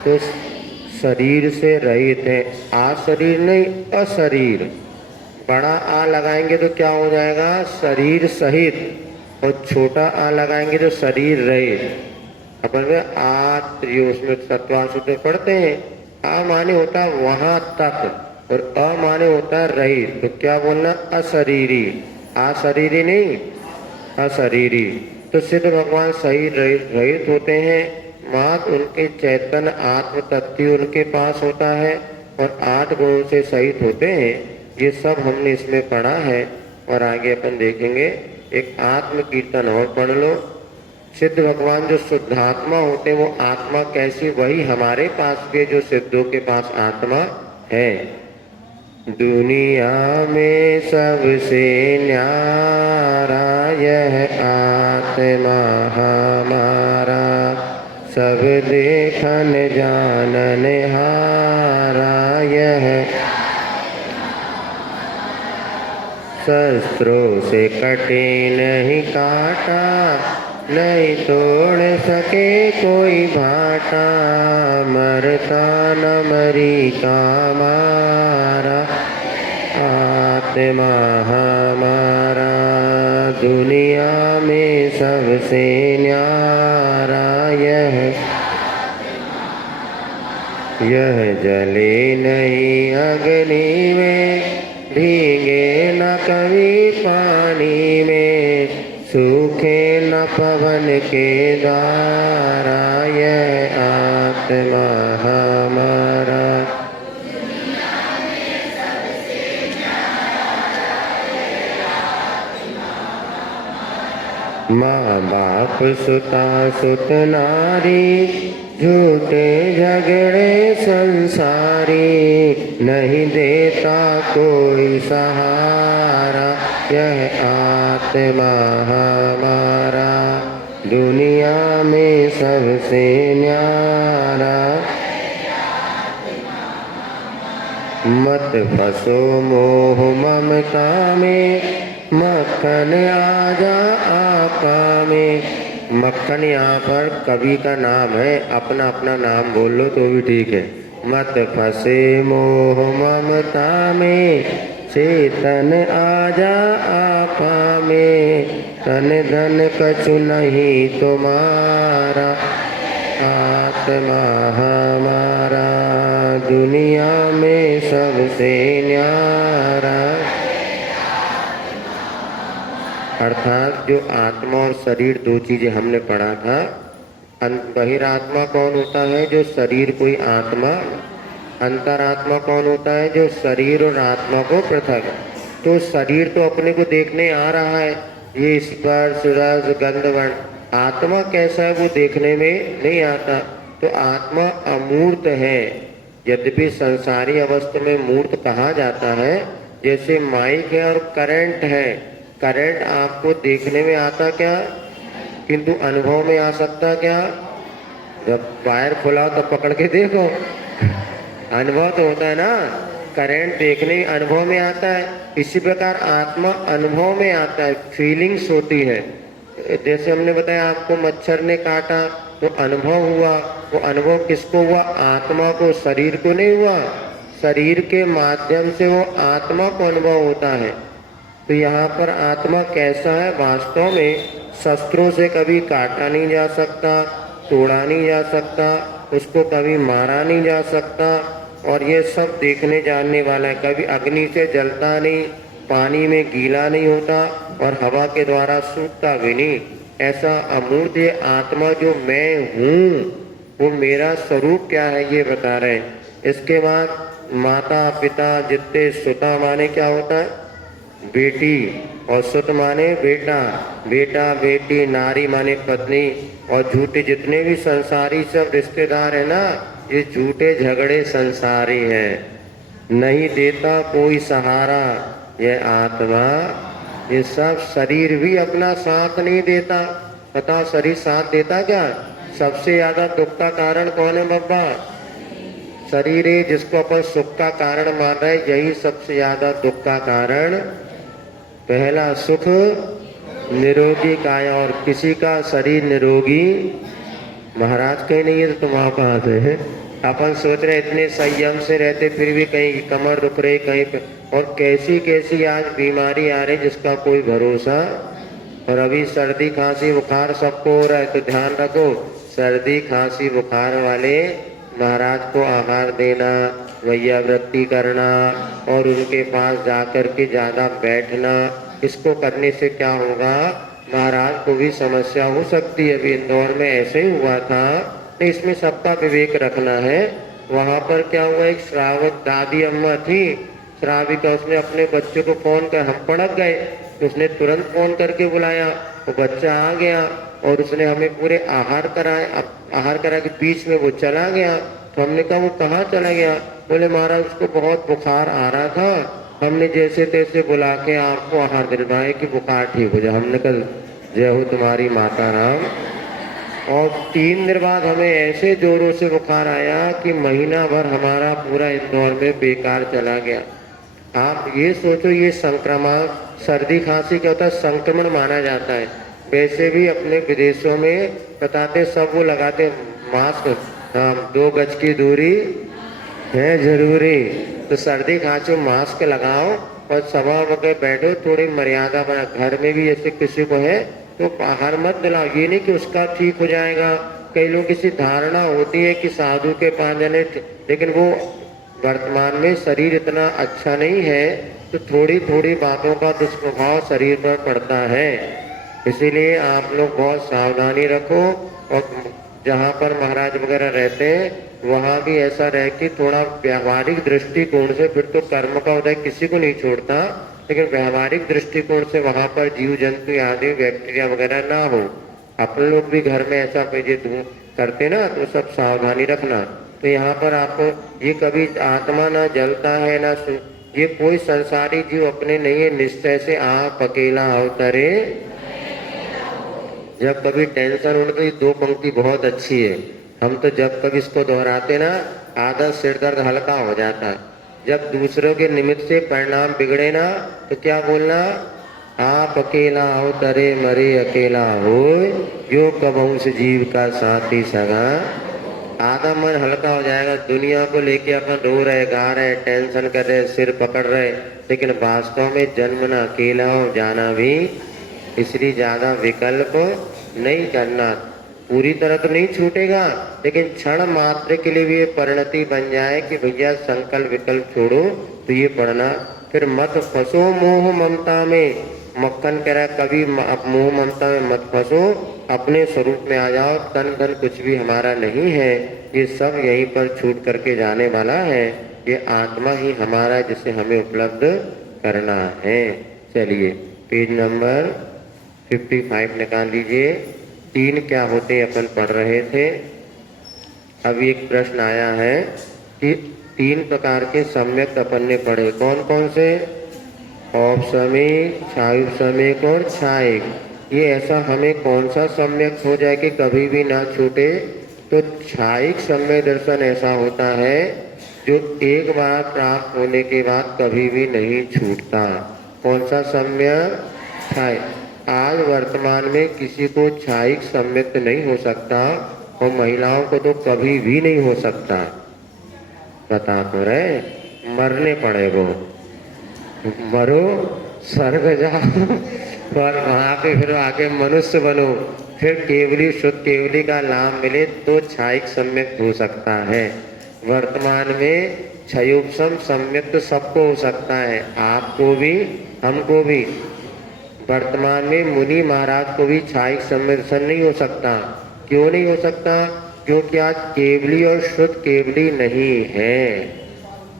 तो शरीर से रहित है, आ शरीर नहीं अशरीर। बड़ा आ लगाएंगे तो क्या हो जाएगा, शरीर सहित, और छोटा आ लगाएंगे तो शरीर रहित। अपन में आ उसमें सत्वांशुद्ध पढ़ते हैं। आ माने होता है वहां तक और अ माने होता है रहित। तो क्या बोलना, अशरीरी। आ शरीरी नहीं, अशरीरी। तो सिद्ध भगवान सही रहित होते हैं, मात्र उनके चैतन्य आत्म तत्व उनके पास होता है और 8 गुणों से सहित होते हैं। ये सब हमने इसमें पढ़ा है और आगे अपन देखेंगे। एक आत्म कीर्तन और पढ़ लो। सिद्ध भगवान जो शुद्धात्मा होते हैं वो आत्मा कैसी, वही हमारे पास के जो सिद्धों के पास आत्मा है। दुनिया में सबसे न्यारा यह आत्मा हमारा, सब देखन जानन हारा यह, शस्त्रों से कटे नहीं काटा, नहीं तोड़ सके कोई भाटा, मरता न मरी का मारा, आत्मा हमारा दुनिया में सबसे न्यारा यह जले नहीं अग्नि में, भीगे न कभी पानी में, सूखे न पवन के द्वारा, यह आत्मा हमारा। माँ बाप सुता सुत नारी, झूठे झगड़े संसारी, नहीं देता कोई सहारा, यह आत्मा हमारा दुनिया में सबसे न्यारा। मत फसो मोह ममता में, मक्खन आजा आका में। मक्खन यहाँ पर कवि का नाम है, अपना अपना नाम बोल लो तो भी ठीक है। मत फसे मोह ममता में, चेतन आजा आपा में, तन धन कछु नहीं तुम्हारा, आत्मा हमारा दुनिया में सबसे न्यारा। अर्थात जो आत्मा और शरीर दो चीजें हमने पढ़ा था। बहिरात्मा कौन होता है, जो शरीर कोई आत्मा। अंतरात्मा कौन होता है, जो शरीर और आत्मा को पृथक। तो शरीर तो अपने को देखने आ रहा है, ये स्पर्श रस गंध वर्ण। आत्मा कैसा है वो देखने में नहीं आता। तो आत्मा अमूर्त है, यद्यपि संसारी अवस्था में मूर्त कहा जाता है। जैसे माइक है और करंट है, करंट आपको देखने में आता क्या, किंतु अनुभव में आ सकता क्या। जब वायर खुला तो पकड़ के देखो, अनुभव तो होता है ना। करंट देखने अनुभव में आता है, इसी प्रकार आत्मा अनुभव में आता है, फीलिंग्स होती है। जैसे हमने बताया आपको मच्छर ने काटा तो अनुभव हुआ, वो अनुभव किसको हुआ, आत्मा को, शरीर को नहीं हुआ। शरीर के माध्यम से वो आत्मा को अनुभव होता है। तो यहाँ पर आत्मा कैसा है, वास्तव में शस्त्रों से कभी काटा नहीं जा सकता, तोड़ा नहीं जा सकता, उसको कभी मारा नहीं जा सकता। और ये सब देखने जानने वाला है। कभी अग्नि से जलता नहीं, पानी में गीला नहीं होता और हवा के द्वारा सूखता भी नहीं। ऐसा अमूर्त ये आत्मा जो मैं हूँ, वो मेरा स्वरूप क्या है ये बता रहे हैं। इसके बाद माता पिता जितने, सुता माने क्या होता है, बेटी, और सुत माने बेटा, बेटा बेटी, नारी माने पत्नी। और झूठे जितने भी संसारी सब रिश्तेदार है ना, ये झूठे झगड़े संसारी हैं। नहीं देता कोई सहारा, यह आत्मा। ये सब शरीर भी अपना साथ नहीं देता। बताओ शरीर साथ देता क्या। सबसे ज्यादा दुख का कारण कौन है बाबा, शरीर है। जिसको अपन सुख का कारण मान रहे हैं, यही सबसे ज्यादा दुख का कारण। पहला सुख निरोगी काया, और किसी का शरीर निरोगी, महाराज कहीं नहीं है तो तुम आओ कहाँ से है। अपन सोच रहे इतने संयम से रहते फिर भी कहीं कमर दुख रही कहीं पे, और कैसी कैसी आज बीमारी आ रही जिसका कोई भरोसा। और अभी सर्दी खांसी बुखार सबको हो रहा है, तो ध्यान रखो सर्दी खांसी बुखार वाले महाराज को आहार देना, वैयावृत्ति करना और उनके पास जाकर के ज़्यादा बैठना, इसको करने से क्या होगा, महाराज को भी समस्या हो सकती है। अभी इंदौर में ऐसे ही हुआ था, तो इसमें सबका विवेक रखना है। वहाँ पर क्या हुआ, एक श्रावक दादी अम्मा थी श्राविका, उसने अपने बच्चे को फोन कर, हम पड़क गए तो उसने तुरंत फोन करके बुलाया, वो बच्चा आ गया और उसने हमें पूरे आहार कराए। आहार करा के बीच में वो चला गया, तो हमने कहा वो कहाँ चला गया, बोले महाराज उसको बहुत बुखार आ रहा था, हमने जैसे तैसे बुला के आपको आहार दिलवाए कि बुखार ठीक हो जाए। हमने कहा जय हो तुम्हारी माता राम। और 3 दिन बाद हमें ऐसे जोरों से बुखार आया कि महीना भर हमारा पूरा इंदौर में बेकार चला गया। आप ये सोचो, ये संक्रमण सर्दी खांसी क्या होता है, संक्रमण माना जाता है। वैसे भी अपने विदेशों में बताते सब वो लगाते मास्क, 2 गज की दूरी है जरूरी। तो सर्दी खांसी मास्क लगाओ और सभा वगैरह बैठो, थोड़ी मर्यादा बना। घर में भी जैसे किसी को है तो बाहर मत दिलाओ, ये नहीं कि उसका ठीक हो जाएगा। कई लोग किसी धारणा होती है कि साधु के पास जाने, लेकिन वो वर्तमान में शरीर इतना अच्छा नहीं है, तो थोड़ी थोड़ी बातों का दुष्प्रभाव शरीर पर पड़ता है। इसीलिए आप लोग बहुत सावधानी रखो। और जहाँ पर महाराज वगैरह रहते हैं वहाँ भी ऐसा रहे कि थोड़ा व्यावहारिक दृष्टिकोण से, फिर तो कर्म का उदय किसी को नहीं छोड़ता, लेकिन व्यावहारिक दृष्टिकोण से वहाँ पर जीव जंतु आदि बैक्टीरिया वगैरह ना हो। अपन लोग भी घर में ऐसा करते ना, तो सब सावधानी रखना। तो यहाँ पर आपको ये कभी आत्मा ना जलता है ना ये कोई संसारी जीव अपने नहीं है, निश्चय से आप अकेला अवतरे। जब कभी टेंशन हो तो ये 2 पंक्ति बहुत अच्छी है, हम तो जब कभी इसको दोहराते ना आधा सिर दर्द हल्का हो जाता है। जब दूसरों के निमित्त से परिणाम बिगड़े ना तो क्या बोलना, आप अकेला अवतरे मरे अकेला हो, यो कबहू से जीव का साथी सगा। आधा मन हल्का हो जाएगा। दुनिया को लेके अपन रो रहे गा रहे टेंशन कर रहे सिर पकड़ रहे, लेकिन वास्तव में जन्मना अकेला हो जाना भी, इसलिए ज्यादा विकल्प नहीं करना। पूरी तरह तो नहीं छूटेगा, लेकिन क्षण मात्र के लिए भी ये परिणति बन जाए कि भैया संकल्प विकल्प छोड़ो, तो ये पढ़ना। फिर मत फंसो मोह ममता में, मक्खन कह रहा है कभी मोह ममता में मत फंसो, अपने स्वरूप में आ जाओ। तन धन कुछ भी हमारा नहीं है, ये सब यहीं पर छूट करके जाने वाला है। ये आत्मा ही हमारा है जिसे हमें उपलब्ध करना है। चलिए पेज नंबर 55 निकाल लीजिए। 3 क्या होते हैं अपन पढ़ रहे थे। अब एक प्रश्न आया है कि 3 प्रकार के सम्यक अपन ने पढ़े, कौन कौन से, औपसमिक, छायुपसमिक और छायिक। ये ऐसा हमें कौन सा सम्यक हो जाए कि कभी भी ना छूटे। तो छायिक सम्यक दर्शन ऐसा होता है जो एक बार प्राप्त होने के बाद कभी भी नहीं छूटता। कौन सा सम्यक, छायिक। आज वर्तमान में किसी को छायिक सम्यक नहीं हो सकता, और महिलाओं को तो कभी भी नहीं हो सकता। बता तो रहे, मरने पड़े वो, मरो स्वर्ग जाओ और वहाँ पे फिर आके मनुष्य बनो, फिर केवली शुद्ध केवली का लाभ मिले तो छायिक सम्यक हो सकता है। वर्तमान में क्षयोपम सम्यक तो सबको हो सकता है, आपको भी हमको भी। वर्तमान में मुनि महाराज को भी छायिक सम्यक नहीं हो सकता। क्यों नहीं हो सकता, क्योंकि आज केवली और शुद्ध केवली नहीं है।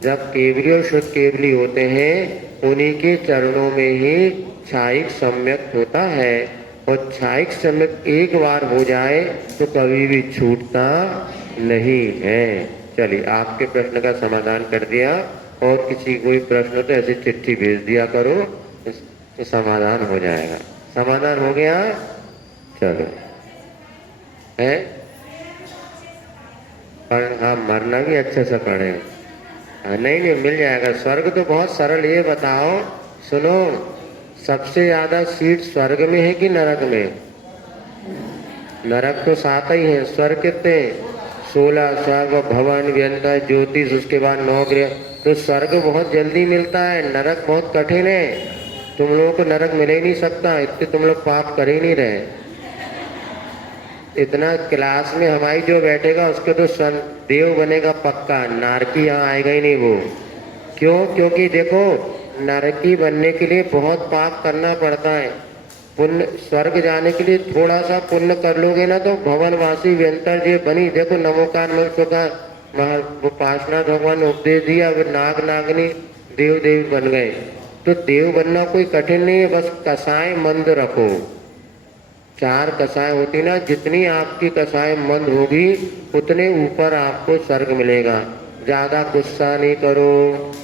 जब केवली और शुद्ध केवली होते हैं उन्हीं के चरणों में ही छायिक सम्यक होता है, और छायिक सम्यक एक बार हो जाए तो कभी भी छूटता नहीं है। चलिए आपके प्रश्न का समाधान कर दिया, और किसी कोई प्रश्न तो ऐसी चिट्ठी भेज दिया करो तो समाधान हो जाएगा। समाधान हो गया, चलो है। हाँ मरना भी अच्छे से पढ़े। नहीं मिल जाएगा। स्वर्ग तो बहुत सरल। ये बताओ, सुनो, सबसे ज्यादा सीट स्वर्ग में है कि नरक में? नरक तो 7 ही है, स्वर्ग कितने? 16 सर्ग, भवन, व्यंतर, ज्योतिष, उसके बाद 9 ग्रह। तो स्वर्ग बहुत जल्दी मिलता है, नरक बहुत कठिन है। तुम लोगों को नरक मिल ही नहीं सकता, इतने तुम लोग पाप कर ही नहीं रहे। इतना क्लास में हमारी जो बैठेगा उसके तो देव बनेगा पक्का, नारकी यहाँ आएगा ही नहीं वो। क्यों? क्योंकि देखो, नरकी बनने के लिए बहुत पाप करना पड़ता है। पुण्य, स्वर्ग जाने के लिए थोड़ा सा पुण्य कर लोगे ना तो भवनवासी व्यंतर जी बनी। देखो नमोकार मनुष्य का उपासना भगवान ने उपदेश दिया, अब नाग नागनी देव देवी बन गए। तो देव बनना कोई कठिन नहीं है, बस कसाय मंद रखो। 4 कसाय होती ना, जितनी आपकी कसाय मंद होगी उतने ऊपर आपको स्वर्ग मिलेगा। ज्यादा गुस्सा नहीं करो,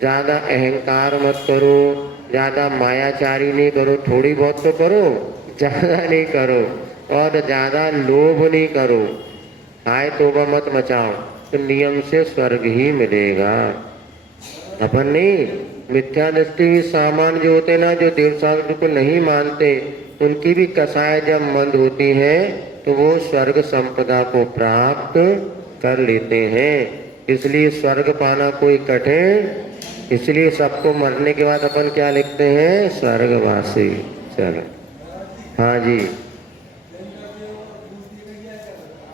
ज्यादा अहंकार मत करो, ज्यादा मायाचारी नहीं करो, थोड़ी बहुत तो करो, ज्यादा नहीं करो, और ज्यादा लोभ नहीं करो, हाय तोबा मत मचाओ, तो नियम से स्वर्ग ही मिलेगा। अपन नहीं, मिथ्या दृष्टि भी सामान्य जो होते ना, जो देव शास्त्र को नहीं मानते, उनकी भी कसाय जब मंद होती है तो वो स्वर्ग संपदा को प्राप्त कर लेते हैं। इसलिए स्वर्ग पाना कोई कठिन, इसलिए सबको मरने के बाद अपन क्या लिखते हैं? स्वर्गवासी। चलो, हाँ जी।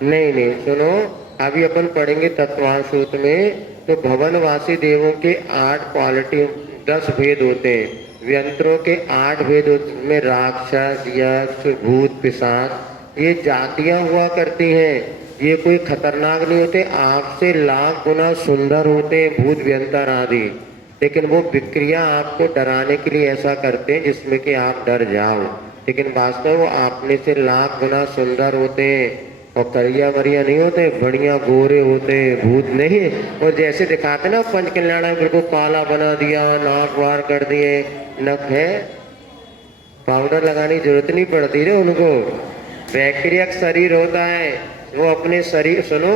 नहीं नहीं, सुनो, अभी अपन पढ़ेंगे तत्वांश सूत्र में। तो भवनवासी देवों के 8 क्वालिटी, 10 भेद होते हैं। व्यंतरों के 8 भेद में राक्षस, यक्ष, भूत, पिशाच, ये जातियां हुआ करती हैं। ये कोई खतरनाक नहीं होते, आपसे लाख गुना सुंदर होते हैं भूत व्यंतर आदि, लेकिन वो विक्रिया आपको डराने के लिए ऐसा करते हैं जिसमें कि आप डर जाओ, लेकिन वास्तव वो आपने से लाख गुना सुंदर होते हैं। और करिया वरिया नहीं होते, बढ़िया गोरे होते, भूत नहीं। और जैसे दिखाते ना पंच कल्याण में, बिल्कुल काला बना दिया, नाक वार कर दिए, नख है, पाउडर लगाने की जरूरत नहीं पड़ती रे उनको। बैक्टीरिया शरीर होता है, वो अपने शरीर, सुनो,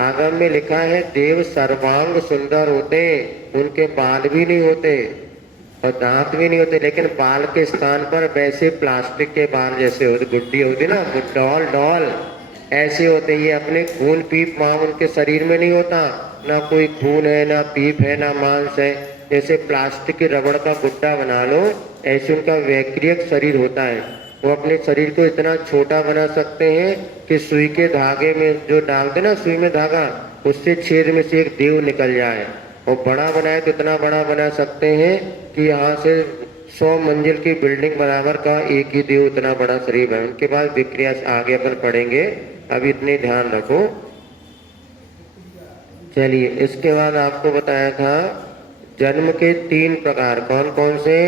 आगम में लिखा है देव सर्वांग सुंदर होते, उनके बाल भी नहीं होते और दांत भी नहीं होते, लेकिन बाल के स्थान पर वैसे प्लास्टिक के बाल जैसे होते, गुड्डी होती ना, डॉल डॉल ऐसे होते। ये अपने खून पीप मांग उनके शरीर में नहीं होता, ना कोई खून है, ना पीप है, ना मांस है। जैसे प्लास्टिक के रबड़ का गुड्डा बना लो, ऐसे उनका वैक्रियक शरीर होता है। वो अपने शरीर को इतना छोटा बना सकते हैं कि सुई के धागे में जो डालते ना, सुई में धागा, उससे छेद में से एक देव निकल जाए। और बड़ा बनाए तो इतना बड़ा बना सकते हैं कि यहाँ से 100 मंजिल की बिल्डिंग बराबर का एक ही देव इतना बड़ा शरीर है। उनके बाद विक्रिया आगे अपन पढ़ेंगे, अभी इतने ध्यान रखो। चलिए, इसके बाद आपको बताया था जन्म के 3 प्रकार, कौन कौन से?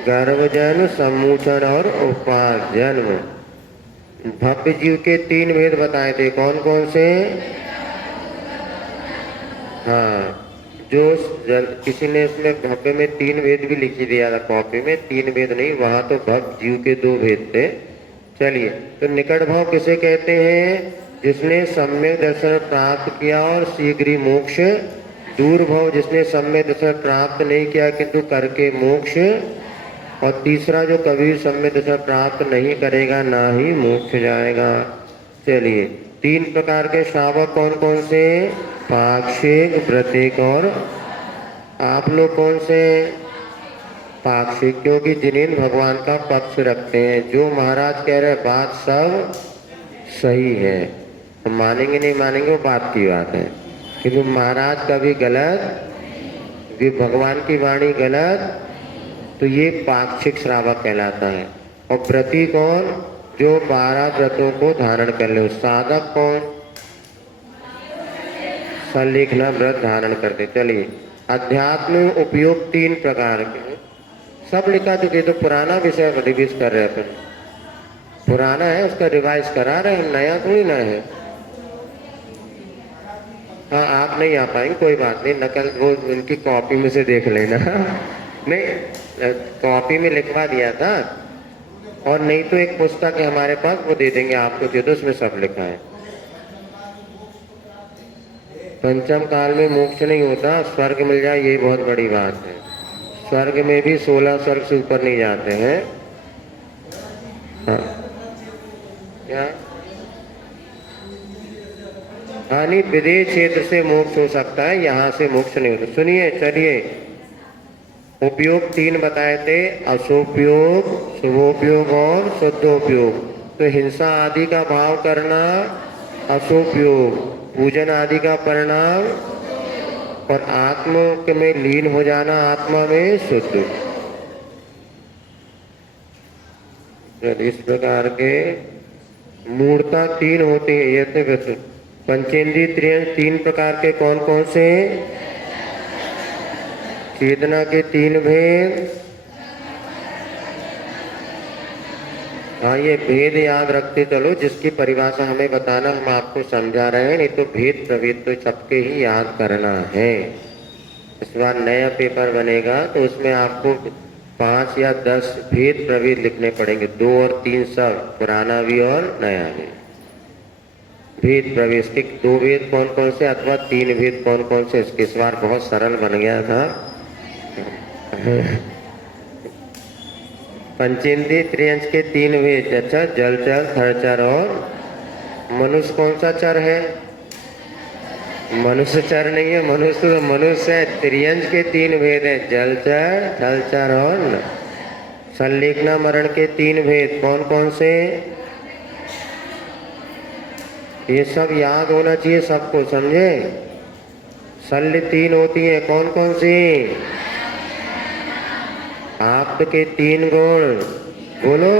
गर्भजन्म, सम्मोचन और उपास जन्म। भव्य जीव के 3 भेद बताए थे, कौन कौन से? हाँ, जो किसी ने इसमें भव्य में 3 भेद भी लिख दिया था कॉपी में, 3 भेद नहीं, वहां तो भव्य जीव के 2 भेद थे। चलिए, तो निकट भाव किसे कहते हैं? जिसने सम्यक दर्शन प्राप्त किया और शीघ्र ही मोक्ष। दूर भाव जिसने सम्यक दर्शन प्राप्त नहीं किया किंतु करके मोक्ष। और तीसरा जो कभी सम्यक दर्शन प्राप्त नहीं करेगा ना ही मोक्ष जाएगा। चलिए, 3 प्रकार के श्रावक कौन कौन से? पाक्षिक, वृत्तिक और आप लोग कौन से? पाक्षिक, क्योंकि जिन्हें भगवान का पक्ष रखते हैं। जो महाराज कह रहे बात सब सही है, तो मानेंगे नहीं मानेंगे वो बात की बात है, क्योंकि महाराज कभी गलत, भी भगवान की वाणी गलत, तो ये पाक्षिक श्रावक कहलाता है। और व्रती कौन? जो 12 व्रतों को धारण कर ले। साधक कौन? सलेखना व्रत धारण करते। चलिए, अध्यात्म में उपयोग 3 प्रकार के, सब लिखा चुके, तो पुराना विषय रिवाइज कर रहे हैं, पुराना है उसका रिवाइज करा रहे हैं, नया थोड़ी ना है। हाँ, आप नहीं आ पाएंगे, कोई बात नहीं, नकल वो उनकी कॉपी में से देख लेना। नहीं, कॉपी में लिखवा दिया था, और नहीं तो एक पुस्तक है हमारे पास, वो दे देंगे आपको, दे दो, उसमें सब लिखा है। पंचम काल में मोक्ष नहीं होता, स्वर्ग मिल जाए ये बहुत बड़ी बात है। स्वर्ग में भी 16 स्वर्ग से ऊपर नहीं जाते हैं। हाँ, क्या? हाँ नहीं, विदेह क्षेत्र से मोक्ष हो सकता है, यहाँ से मोक्ष नहीं होता। सुनिए, चलिए, उपयोग 3 बताए थे, अशुभयोग, शुभोपयोग और शुद्धोपयोग। तो हिंसा आदि का भाव करना अशुभयोग, पूजन आदि का परिणाम, और आत्मा में लीन हो जाना आत्मा में शुद्ध। इस प्रकार के मूर्ता 3 होती है। ये तो पंचेंद्रिय त्रियंश 3 प्रकार के कौन कौन से? चेतना के 3 भेद। हाँ, ये भेद याद रखते चलो, जिसकी परिभाषा हमें बताना, हम आपको समझा रहे हैं। नहीं तो भेद प्रभेद तो सबके ही याद करना है। इस बार नया पेपर बनेगा तो उसमें आपको 5 या 10 भेद प्रभेद लिखने पड़ेंगे, 2 और 3 सब, पुराना भी और नया भी। भेद प्रवेश के 2 भेद कौन कौन से, अथवा 3 भेद कौन कौन से? इस बार बहुत सरल बन गया था। पंचेंद्रिय त्रियंश के 3 भेद। अच्छा, जलचर, थलचर और मनुष्य। कौन सा चर है? मनुष्य चर नहीं है, मनुष्य तो मनुष्य है। त्रियंश के 3 भेद है, जलचर, थलचर और संलेखना मरण के 3 भेद कौन कौन से? ये सब याद होना चाहिए सबको, समझे? शल्य 3 होती है, कौन कौन सी? आप के 3 गुण बोलो।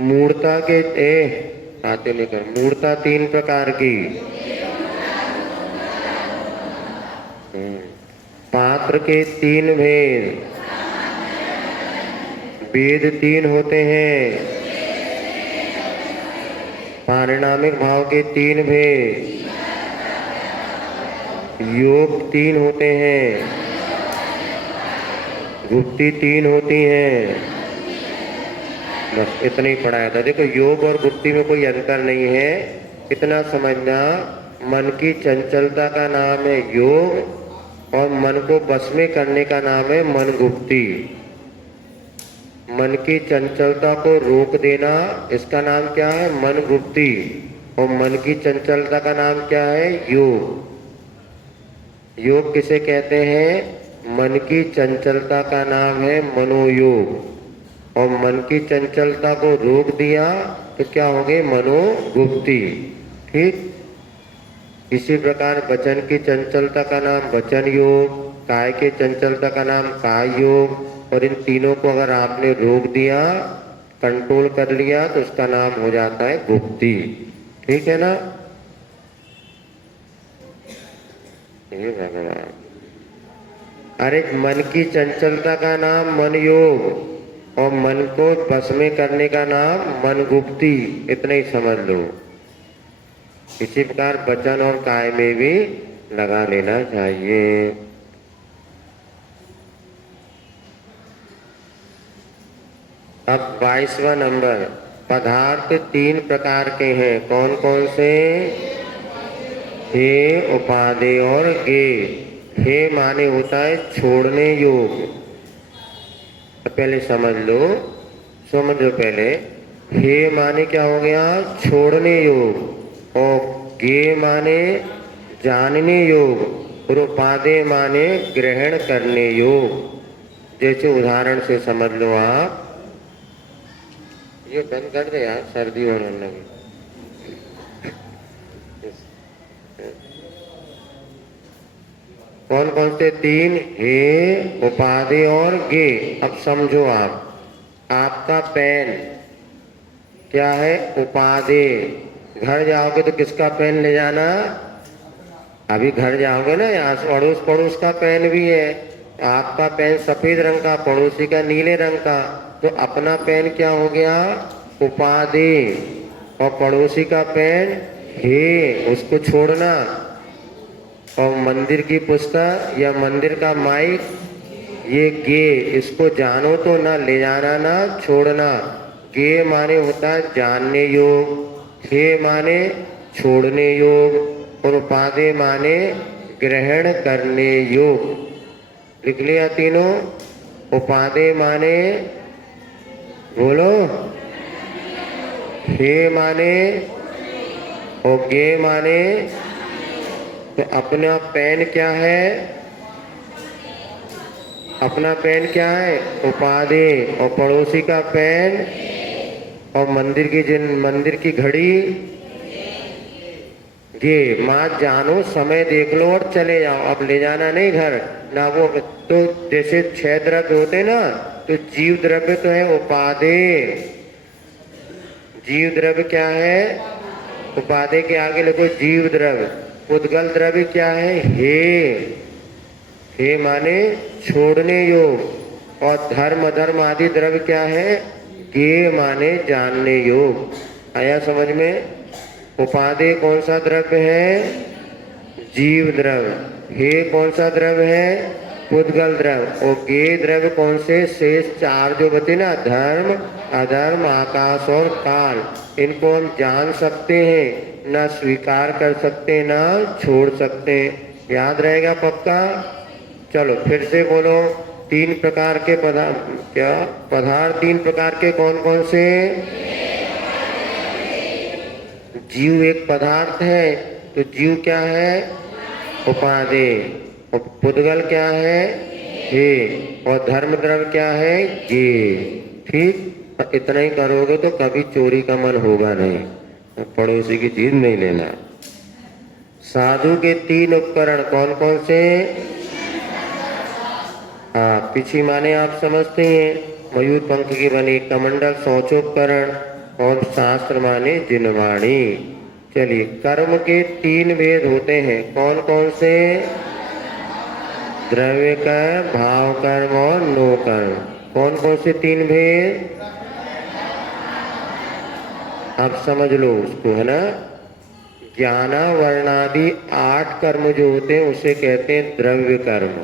मूर्ता के आते लेकर, मूर्ता 3 प्रकार की। पात्र के 3 भेद। वेद 3 होते हैं। पारिणामिक भाव के 3 भेद। योग 3 होते हैं। गुप्ती 3 होती हैं। बस इतना ही पढ़ाया था। देखो, योग और गुप्ती में कोई अंतर नहीं है, इतना समझना। मन की चंचलता का नाम है योग, और मन को बस में करने का नाम है मन गुप्ती। मन की चंचलता को रोक देना, इसका नाम क्या है? मन गुप्ती। और मन की चंचलता का नाम क्या है? योग। योग किसे कहते हैं? मन की चंचलता का नाम है मनोयोग। और मन की चंचलता को रोक दिया तो क्या हो गए? मनोगुप्ती। ठीक। इसी प्रकार वचन की चंचलता का नाम वचन योग, काय के चंचलता का नाम काय योग। और इन तीनों को अगर आपने रोक दिया, कंट्रोल कर लिया, तो उसका नाम हो जाता है गुप्ती। ठीक है ना? हे भगवान, अरे मन की चंचलता का नाम मन योग, और मन को बस में करने का नाम मन गुप्ती। इतना ही समझ लो। इसी प्रकार वचन और काय में भी लगा लेना चाहिए। अब 22वां नंबर। पदार्थ 3 प्रकार के हैं, कौन कौन से? हे, उपादेय और गे। हे माने होता है छोड़ने योग। तो पहले समझ लो, समझो पहले। हे माने क्या हो गया? छोड़ने योग। और गे माने जानने योग। और उपादेय माने ग्रहण करने योग। जैसे उदाहरण से समझ लो आप। ये बंद कर दे यार, सर्दी होने लगी। कौन कौन से 3? हे, उपाधि और गे। अब समझो आप, आपका पेन क्या है? उपाधि। घर जाओगे तो किसका पेन ले जाना? अभी घर जाओगे ना, यहाँ से अड़ोस पड़ोस का पेन भी है। आपका पेन सफेद रंग का, पड़ोसी का नीले रंग का। तो अपना पेन क्या हो गया? उपाधि। और पड़ोसी का पेन हे, उसको छोड़ना। और मंदिर की पुस्तक या मंदिर का माइक, ये गे, इसको जानो तो ना ले जाना ना छोड़ना। गे माने होता है जानने योग, हे माने छोड़ने योग, और उपाधि माने ग्रहण करने योग। लिख लिया तीनों? उपाधि माने बोलो, हे माने और गे माने, तो अपना पेन क्या है? अपना पेन क्या है? उपाधि। और पड़ोसी का पेन, और मंदिर की घड़ी ये। माँ जानो, समय देख लो और चले जाओ, अब ले जाना नहीं घर ना। वो तो जैसे 6 द्रव्य होते ना, तो जीव द्रव्य तो है उपाधि। जीव द्रव्य क्या है? उपाधि के आगे लिखो जीव द्रव्य। उद्गल द्रव्य क्या है? हे माने छोड़ने योग। और धर्म अधर्म आदि द्रव्य क्या है? गे माने जानने योग। आया समझ में? उपाधि कौन सा द्रव्य है? जीव द्रव्य। हे कौन सा द्रव्य है? पुद्गल द्रव्य। और गे द्रव्य कौन से? शेष 4 जो बते ना, धर्म अधर्म आकाश और काल। इनको हम जान सकते हैं, ना स्वीकार कर सकते, ना छोड़ सकते। याद रहेगा पक्का? चलो फिर से बोलो। 3 प्रकार के पदार्थ, क्या पदार्थ 3 प्रकार के कौन कौन से? जीव एक पदार्थ है, तो जीव क्या है? उपाधि। और पुद्गल क्या है? हे। और धर्म द्रव्य क्या है? गे। ठीक, इतना ही करोगे तो कभी चोरी का मन होगा नहीं, पड़ोसी की चीज नहीं लेना। साधु के 3 उपकरण कौन कौन से? हाँ, पिछी माने आप समझते हैं, मयूर पंख की बनी कमंडल शौचोपकरण। और शास्त्र माने जिनवाणी। चलिए, कर्म के 3 भेद होते हैं, कौन कौन से? द्रव्य कर्म, भाव कर्म और नो कर्म। कौन कौन से 3 भेद? आप समझ लो उसको, है ना। ज्ञाना वर्णादि 8 कर्म जो होते हैं उसे कहते हैं द्रव्य कर्म।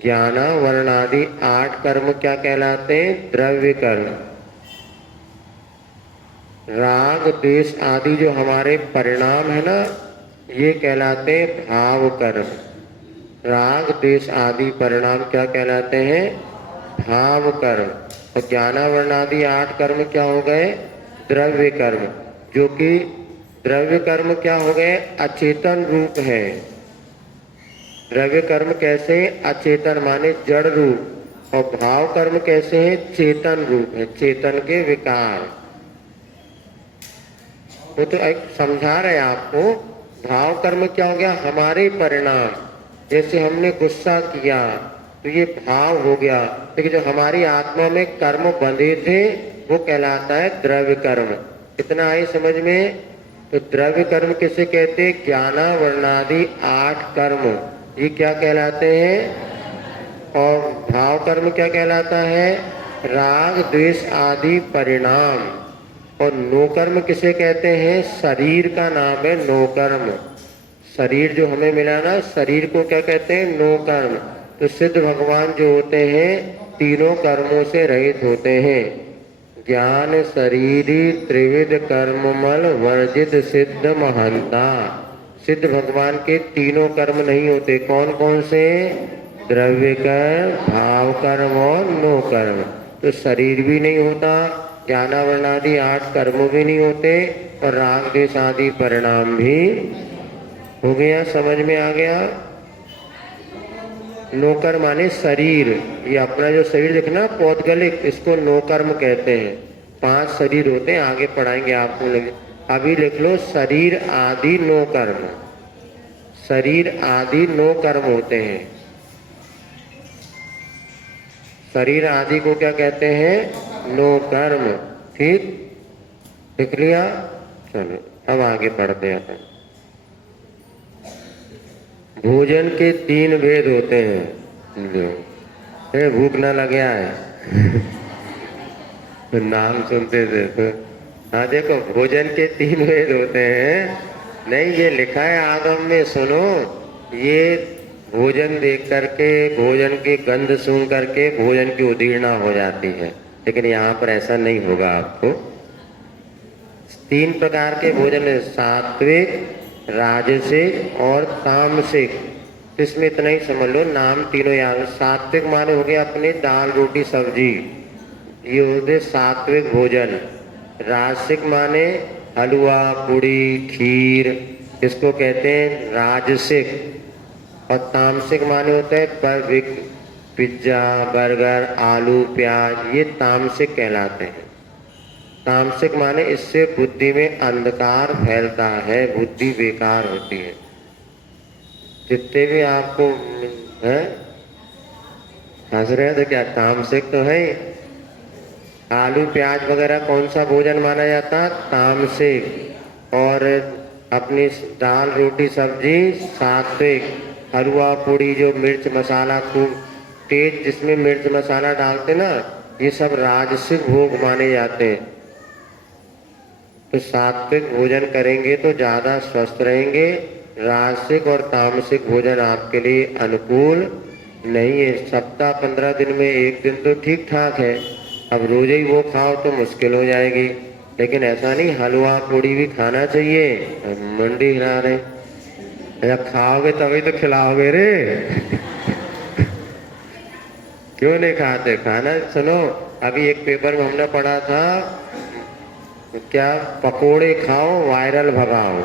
ज्ञाना वर्णादि 8 कर्म क्या कहलाते हैं? द्रव्य कर्म। राग द्वेष आदि जो हमारे परिणाम है ना, ये कहलाते हैं भाव कर्म। राग द्वेष आदि परिणाम क्या कहलाते हैं? भाव कर्म। और ज्ञाना वर्णादि 8 कर्म क्या हो गए? द्रव्य कर्म। जो कि द्रव्य कर्म क्या हो गए? अचेतन रूप है। द्रव्य कर्म कैसे? अचेतन माने जड़ रूप। और भाव कर्म कैसे है? चेतन रूप है, चेतन के विकार। वो तो एक समझा रहे आपको। भाव कर्म क्या हो गया? हमारे परिणाम। जैसे हमने गुस्सा किया तो ये भाव हो गया, लेकिन जो हमारी आत्मा में कर्म बंधे थे वो कहलाता है द्रव्य कर्म। इतना आई समझ में? तो द्रव्य कर्म किसे कहते हैं? ज्ञाना वर्णादि 8 कर्म, ये क्या कहलाते हैं? और भाव कर्म क्या कहलाता है? राग द्वेष आदि परिणाम। और नो कर्म किसे कहते हैं? शरीर का नाम है नो कर्म। शरीर जो हमें मिला ना, शरीर को क्या कहते हैं? नो कर्म। तो सिद्ध भगवान जो होते हैं तीनों कर्मों से रहित होते हैं। ज्ञान शरीरी त्रिविध कर्ममल वर्जित सिद्ध महंता। सिद्ध भगवान के तीनों कर्म नहीं होते। कौन कौन से? द्रव्य कर्म, भाव कर्म और नो कर्म। तो शरीर भी नहीं होता, ज्ञानावरणादि 8 कर्म भी नहीं होते, और राग द्वेष आदि परिणाम भी हो गया। समझ में आ गया? नोकर माने शरीर। ये अपना जो शरीर देखना पौद्गलिक, इसको नोकर्म कहते हैं। 5 शरीर होते हैं, आगे पढ़ाएंगे आपको। अभी लिख लो, शरीर आदि नो कर्म। शरीर आदि नो कर्म होते हैं। शरीर आदि को क्या कहते हैं? नो कर्म। ठीक, लिख लिया? चलो अब आगे पढ़ते हैं। भोजन के 3 भेद होते हैं। भूख ना लगे है तो नाम सुनते थे तो। हाँ देखो, भोजन के 3 भेद होते हैं। नहीं, ये लिखा है आगम में, सुनो। ये भोजन देख करके, भोजन की गंध सुन करके भोजन की उदीर्णा हो जाती है, लेकिन यहाँ पर ऐसा नहीं होगा आपको। 3 प्रकार के भोजन है, सात्विक, राजसिक और तामसिक। इसमें इतना ही समझ लो, नाम तीनों याद। सात्विक माने हो गया अपने दाल रोटी सब्जी, ये होते सात्विक भोजन। राजसिक माने हलवा, पूड़ी, खीर, इसको कहते हैं राजसिक। और तामसिक माने होता है पिज्जा, बर्गर, आलू, प्याज, ये तामसिक कहलाते हैं। तामसिक माने इससे बुद्धि में अंधकार फैलता है, बुद्धि बेकार होती है। जितने भी आपको हैं हंस रहे हैं तो क्या तामसिक तो है ही। आलू प्याज वगैरह कौन सा भोजन माना जाता? तामसिक। और अपनी दाल रोटी सब्जी सात्विक। हलवा पूड़ी जो मिर्च मसाला खूब तेज जिसमें मिर्च मसाला डालते ना, ये सब राजसिक भोग माने जाते हैं। तो सात्विक भोजन करेंगे तो ज़्यादा स्वस्थ रहेंगे। राजसिक और तामसिक भोजन आपके लिए अनुकूल नहीं है। सप्ताह 15 दिन में एक दिन तो ठीक ठाक है, अब रोज ही वो खाओ तो मुश्किल हो जाएगी। लेकिन ऐसा नहीं, हलवा पूड़ी भी खाना चाहिए। मंडी हिला रहे, अच्छा खाओगे तभी तो खिलाओगे रे। क्यों नहीं खाते? खाना। सुनो, अभी एक पेपर में हमने पढ़ा था क्या, पकोड़े खाओ वायरल भगाओ।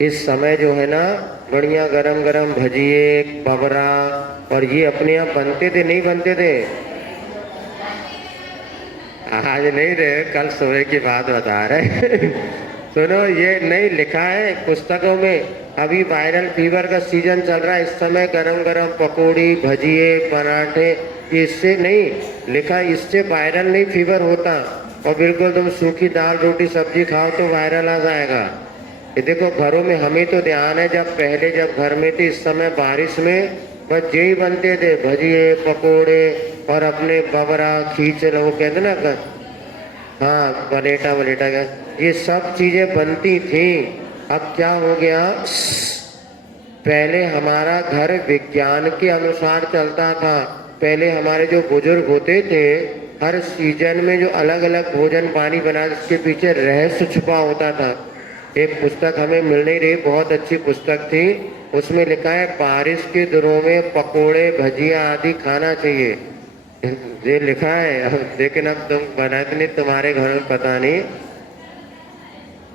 इस समय जो है ना बढ़िया गरम गरम भजिए, बबरा, और ये अपने आप बनते थे, नहीं बनते थे? आज नहीं रहे, कल सुबह की बात बता रहे। सुनो, ये नहीं लिखा है पुस्तकों में? अभी वायरल फीवर का सीजन चल रहा है, इस समय गरम गरम पकोड़ी, भजिए, पराठे, इससे नहीं लिखा, इससे वायरल नहीं फीवर होता। और बिल्कुल तुम सूखी दाल रोटी सब्जी खाओ तो वायरल आ जाएगा। ये देखो, घरों में हमें तो ध्यान है, जब पहले जब घर में थे, इस समय बारिश में बस यही बनते थे, भजिए, पकोड़े और अपने बबरा, खींच वो कहते ना, हाँ पलेटा वलेटा का, ये सब चीजें बनती थी। अब क्या हो गया, पहले हमारा घर विज्ञान के अनुसार चलता था। पहले हमारे जो बुजुर्ग होते थे, हर सीजन में जो अलग अलग भोजन पानी बना, इसके पीछे रहस्य छुपा होता था। एक पुस्तक हमें मिल नहीं रही, बहुत अच्छी पुस्तक थी, उसमें लिखा है बारिश के दिनों में पकोड़े, भजिया आदि खाना चाहिए। ये लिखा है, लेकिन अब तुम बनाते नहीं, तुम्हारे घर में पता नहीं।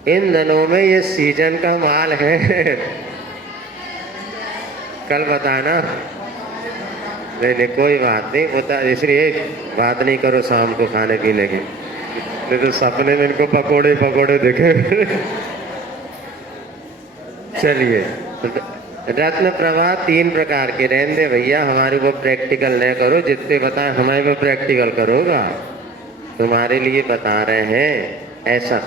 इन दिनों में ये सीजन का माल है। कल बताना। नहीं नहीं कोई बात नहीं, बता, इसलिए बात नहीं करो शाम को खाने पीने की, नहीं तो सपने में इनको पकोड़े पकोड़े दिखे। चलिए, रत्न प्रभा 3 प्रकार के, रहने दे भैया, हमारे को प्रैक्टिकल न करो, जितने बताए हमारे को प्रैक्टिकल करोगा, तुम्हारे लिए बता रहे हैं ऐसा।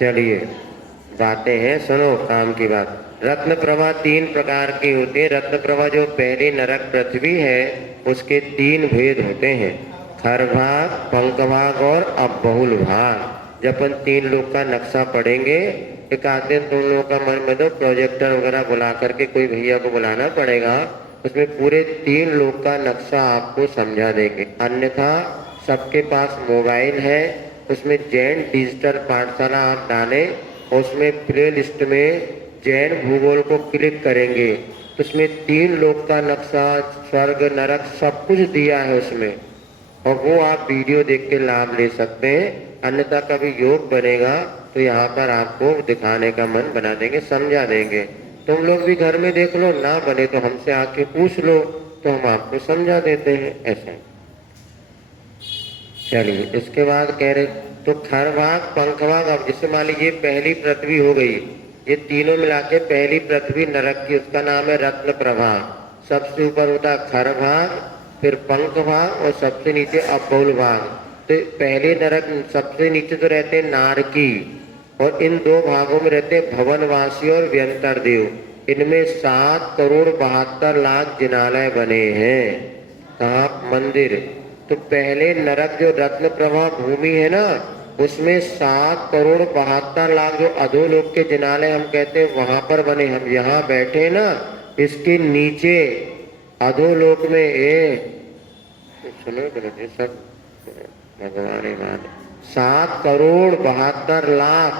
चलिए, बातें हैं, सुनो काम की बात। रत्न प्रभा 3 प्रकार की होती है। रत्न प्रभा जो पहली नरक पृथ्वी है, उसके 3 भेद होते हैं, खर भाग, पंख भाग और अबहुल भाग। जब अपन 3 लोग का नक्शा पढ़ेंगे, एक आध दिन तुम लोगों का मन में तो प्रोजेक्टर वगैरह बुला करके कोई भैया को बुलाना पड़ेगा, उसमें पूरे 3 लोग का नक्शा आपको समझा देंगे। अन्यथा सबके पास मोबाइल है, उसमें जैन डिजिटल पाठशाला आप डालें, उसमें प्ले लिस्ट में जैन भूगोल को क्लिक करेंगे तो उसमें 3 लोक का नक्शा, स्वर्ग नरक सब कुछ दिया है उसमें, और वो आप वीडियो देख के लाभ ले सकते हैं। अन्यथा कभी योग बनेगा तो यहाँ पर आपको दिखाने का मन बना देंगे, समझा देंगे। तुम लोग भी घर में देख लो, ना बने तो हमसे आके पूछ लो, तो हम आपको समझा देते हैं, ऐसा। चलिए, इसके बाद कह रहे तो खर भाग, पंख भाग। अब जैसे मान लीजिए पहली पृथ्वी हो गई, ये तीनों मिला के पहली पृथ्वी नरक की, उसका नाम है रत्न प्रभा। सबसे ऊपर होता खर भाग, फिर पंख भाग और सबसे नीचे अबहुल भाग। तो पहले नरक सबसे नीचे तो रहते हैं नारकी, और इन 2 भागों में रहते हैं भवनवासी और व्यंतर देव। इनमें 7,72,00,000 जिनालय बने हैं। कहाँ? मंदिर। तो पहले नरक जो रत्न प्रभा भूमि है ना, उसमें 7,72,00,000 जो अधोलोक के जिनालय हम कहते हैं वहां पर बने। हम यहाँ बैठे ना, इसके नीचे अधोलोक में सुनो सब भगवान 7,72,00,000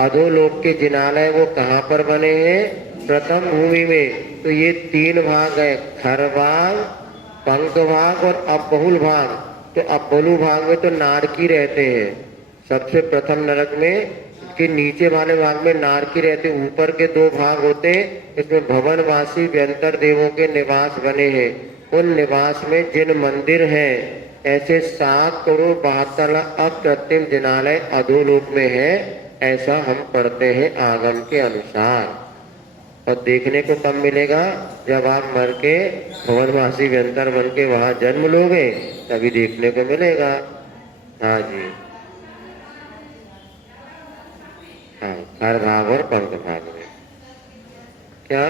अधोलोक के जिनालय वो कहाँ पर बने हैं? प्रथम भूमि में। तो ये 3 भाग है, खर भाग, पंख भाग और अबहुल भाग। तो अबहुल भाग में तो नारकी रहते हैं, सबसे प्रथम नरक में के नीचे वाले भाग में नारकी रहते, ऊपर के दो भाग होते, इसमें भवनवासी व्यंतर देवों के निवास बने हैं। उन निवास में जिन मंदिर हैं, ऐसे 7,72,00,000 अकृत्रिम जिनालय अधोलोक में है, ऐसा हम पढ़ते हैं आगम के अनुसार। और देखने को कब मिलेगा? जब आप मर के भवनवासी व्यंतर बन के वहां जन्म लोगे, तभी देखने को मिलेगा। हाँ जी, हाँ, हर भाग और पंख भाग में क्या,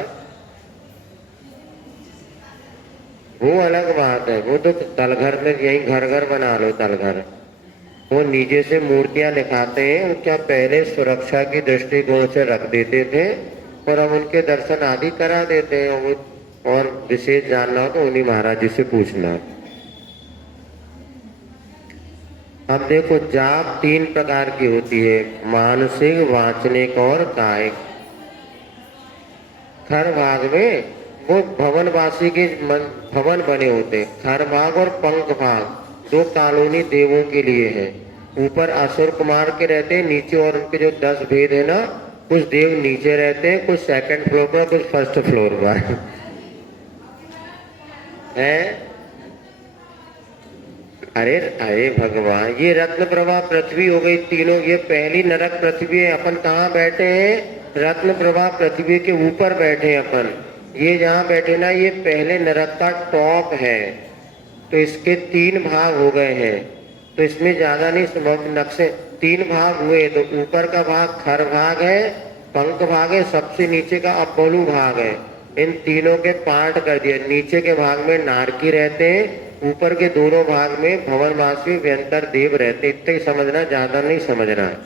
वो अलग बात है। वो तो तलघर में यही घर घर बना लो, तलघर। वो नीचे से मूर्तियां दिखाते हैं, वो क्या पहले सुरक्षा की दृष्टिकोण से रख देते थे और हम उनके दर्शन आदि करा देते हैं। वो और विशेष जानना हो तो उन्हीं महाराज जी से पूछना। अब देखो, जाप 3 प्रकार की होती है, मानसिक, वाचनिक और कायिक। खर भाग में वो भवनवासी के भवन बने होते हैं। खर भाग और पंख भाग 2 कॉलोनी देवों के लिए है। ऊपर असुर कुमार के रहते हैं, नीचे और उनके जो 10 भेद है ना, कुछ देव नीचे रहते हैं, कुछ 2nd फ्लोर पर, कुछ 1st फ्लोर पर है। अरे अरे भगवान, ये रत्न प्रभा पृथ्वी हो गई तीनों, ये पहली नरक पृथ्वी है। अपन कहाँ बैठे हैं? रत्न प्रभा पृथ्वी के ऊपर बैठे हैं अपन। ये जहाँ बैठे ना, ये पहले नरक का टॉप है। तो इसके 3 भाग हो गए हैं, तो इसमें ज्यादा नहीं, नक्शे 3 भाग हुए। तो ऊपर का भाग खर भाग है, पंख भाग है, सबसे नीचे का अपोलू भाग है। इन तीनों के पार्ट कर दिए। नीचे के भाग में नारकी रहते हैं, ऊपर के दोनों भाग में भवनवासी व्यंतर देव रहते। इतना ही समझना, ज्यादा नहीं समझना है।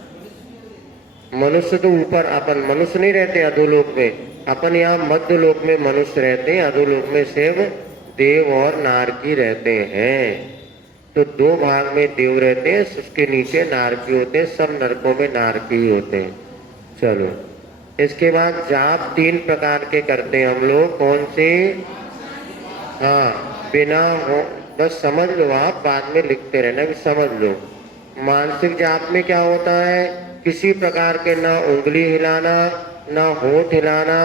मनुष्य तो ऊपर, अपन मनुष्य नहीं रहते अधोलोक में, अपन यहाँ मध्य लोक में मनुष्य रहते हैं। अधोलोक में सिर्फ देव और नारकी रहते हैं। तो 2 भाग में देव रहते हैं, उसके नीचे नारकी होते हैं। सब नरकों में नारकी होते हैं। चलो, इसके बाद जाप 3 प्रकार के करते हैं हम लोग। कौन से? हाँ, बिना हो, बस समझ लो, आप बाद में लिखते रहना कि समझ लो। मानसिक जाप में क्या होता है? किसी प्रकार के ना उंगली हिलाना, ना होठ हिलाना,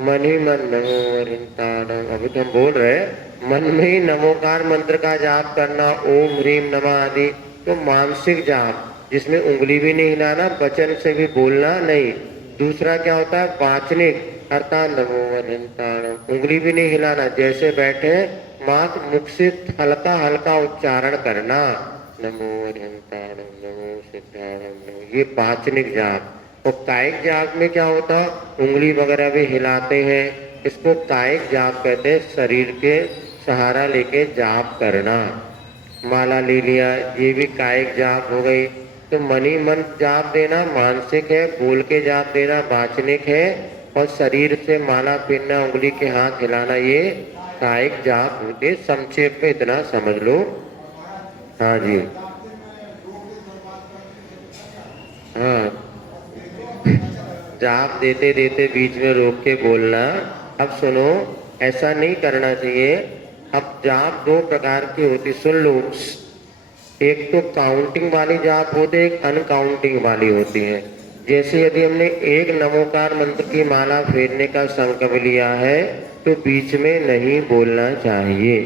मन ही मन नमो, अभी तो हम बोल रहे मन में ही नमोकार मंत्र का जाप करना, ओम ह्रीम नमः आदि। तो मानसिक जाप, जिसमें उंगली भी नहीं हिलाना, वचन से भी बोलना नहीं। दूसरा क्या होता है? वाचनिक, अर्थात नमो वरिंताणम, उंगली भी नहीं हिलाना, जैसे बैठे मात्र मुख से हल्का हल्का उच्चारण करना, नमो वरिंताणम, नमो सिद्धाणम, नमो। ये वाचनिक जाप। और कायिक जाप में क्या होता? उंगली वगैरह भी हिलाते हैं, इसको कायिक जाप कहते हैं। शरीर के सहारा लेके जाप करना। माला ले लिया, ये भी कायिक जाप हो गई। तो मन ही मन जाप देना मानसिक है, बोल के जाप देना वाचनिक है, और शरीर से माला पहनना, उंगली के हाथ हिलाना, ये कायिक जाप होते। संक्षेप में इतना समझ लो। हाँ जी, हाँ, जाप देते देते बीच में रोक के बोलना। अब सुनो, ऐसा नहीं करना चाहिए। अब जाप 2 प्रकार की होती, सुन लो। एक तो काउंटिंग वाली जाप होती है, एक अनकाउंटिंग वाली होती है। जैसे यदि हमने एक नमोकार मंत्र की माला फेरने का संकल्प लिया है, तो बीच में नहीं बोलना चाहिए।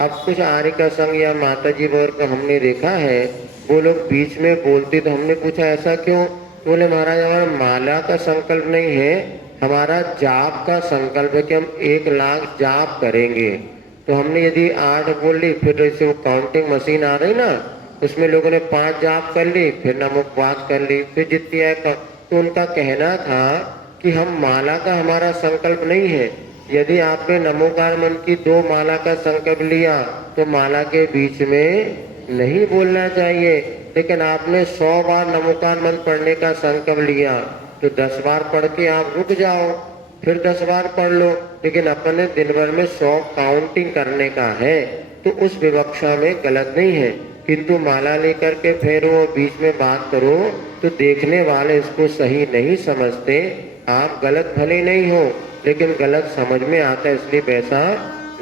अब कुछ आर्य का संघ या माता जी और का हमने देखा है, वो लोग बीच में बोलते, तो हमने पूछा ऐसा क्यों? बोले महाराज, हमारा माला का संकल्प नहीं है, हमारा जाप का संकल्प है कि हम 1,00,000 जाप करेंगे। तो हमने यदि 8 बोल ली, फिर जैसे वो काउंटिंग मशीन आ रही ना, उसमें लोगों ने 5 जाप कर ली, फिर नमक बात कर ली, फिर जितनी है। तो उनका कहना था कि हम माला का हमारा संकल्प नहीं है। यदि आपने नमोकार मंत्र की 2 माला का संकल्प लिया, तो माला के बीच में नहीं बोलना चाहिए। लेकिन आपने 100 बार नमोकार मंत्र पढ़ने का संकल्प लिया, तो 10 बार पढ़ के आप रुक जाओ, फिर 10 बार पढ़ लो। लेकिन अपने दिन भर में 100 काउंटिंग करने का है, तो उस विवक्षा में गलत नहीं है। किंतु माला लेकर के फिर वो बीच में बात करो, तो देखने वाले इसको सही नहीं समझते। आप गलत भले नहीं हो, लेकिन गलत समझ में आता है, इसलिए वैसा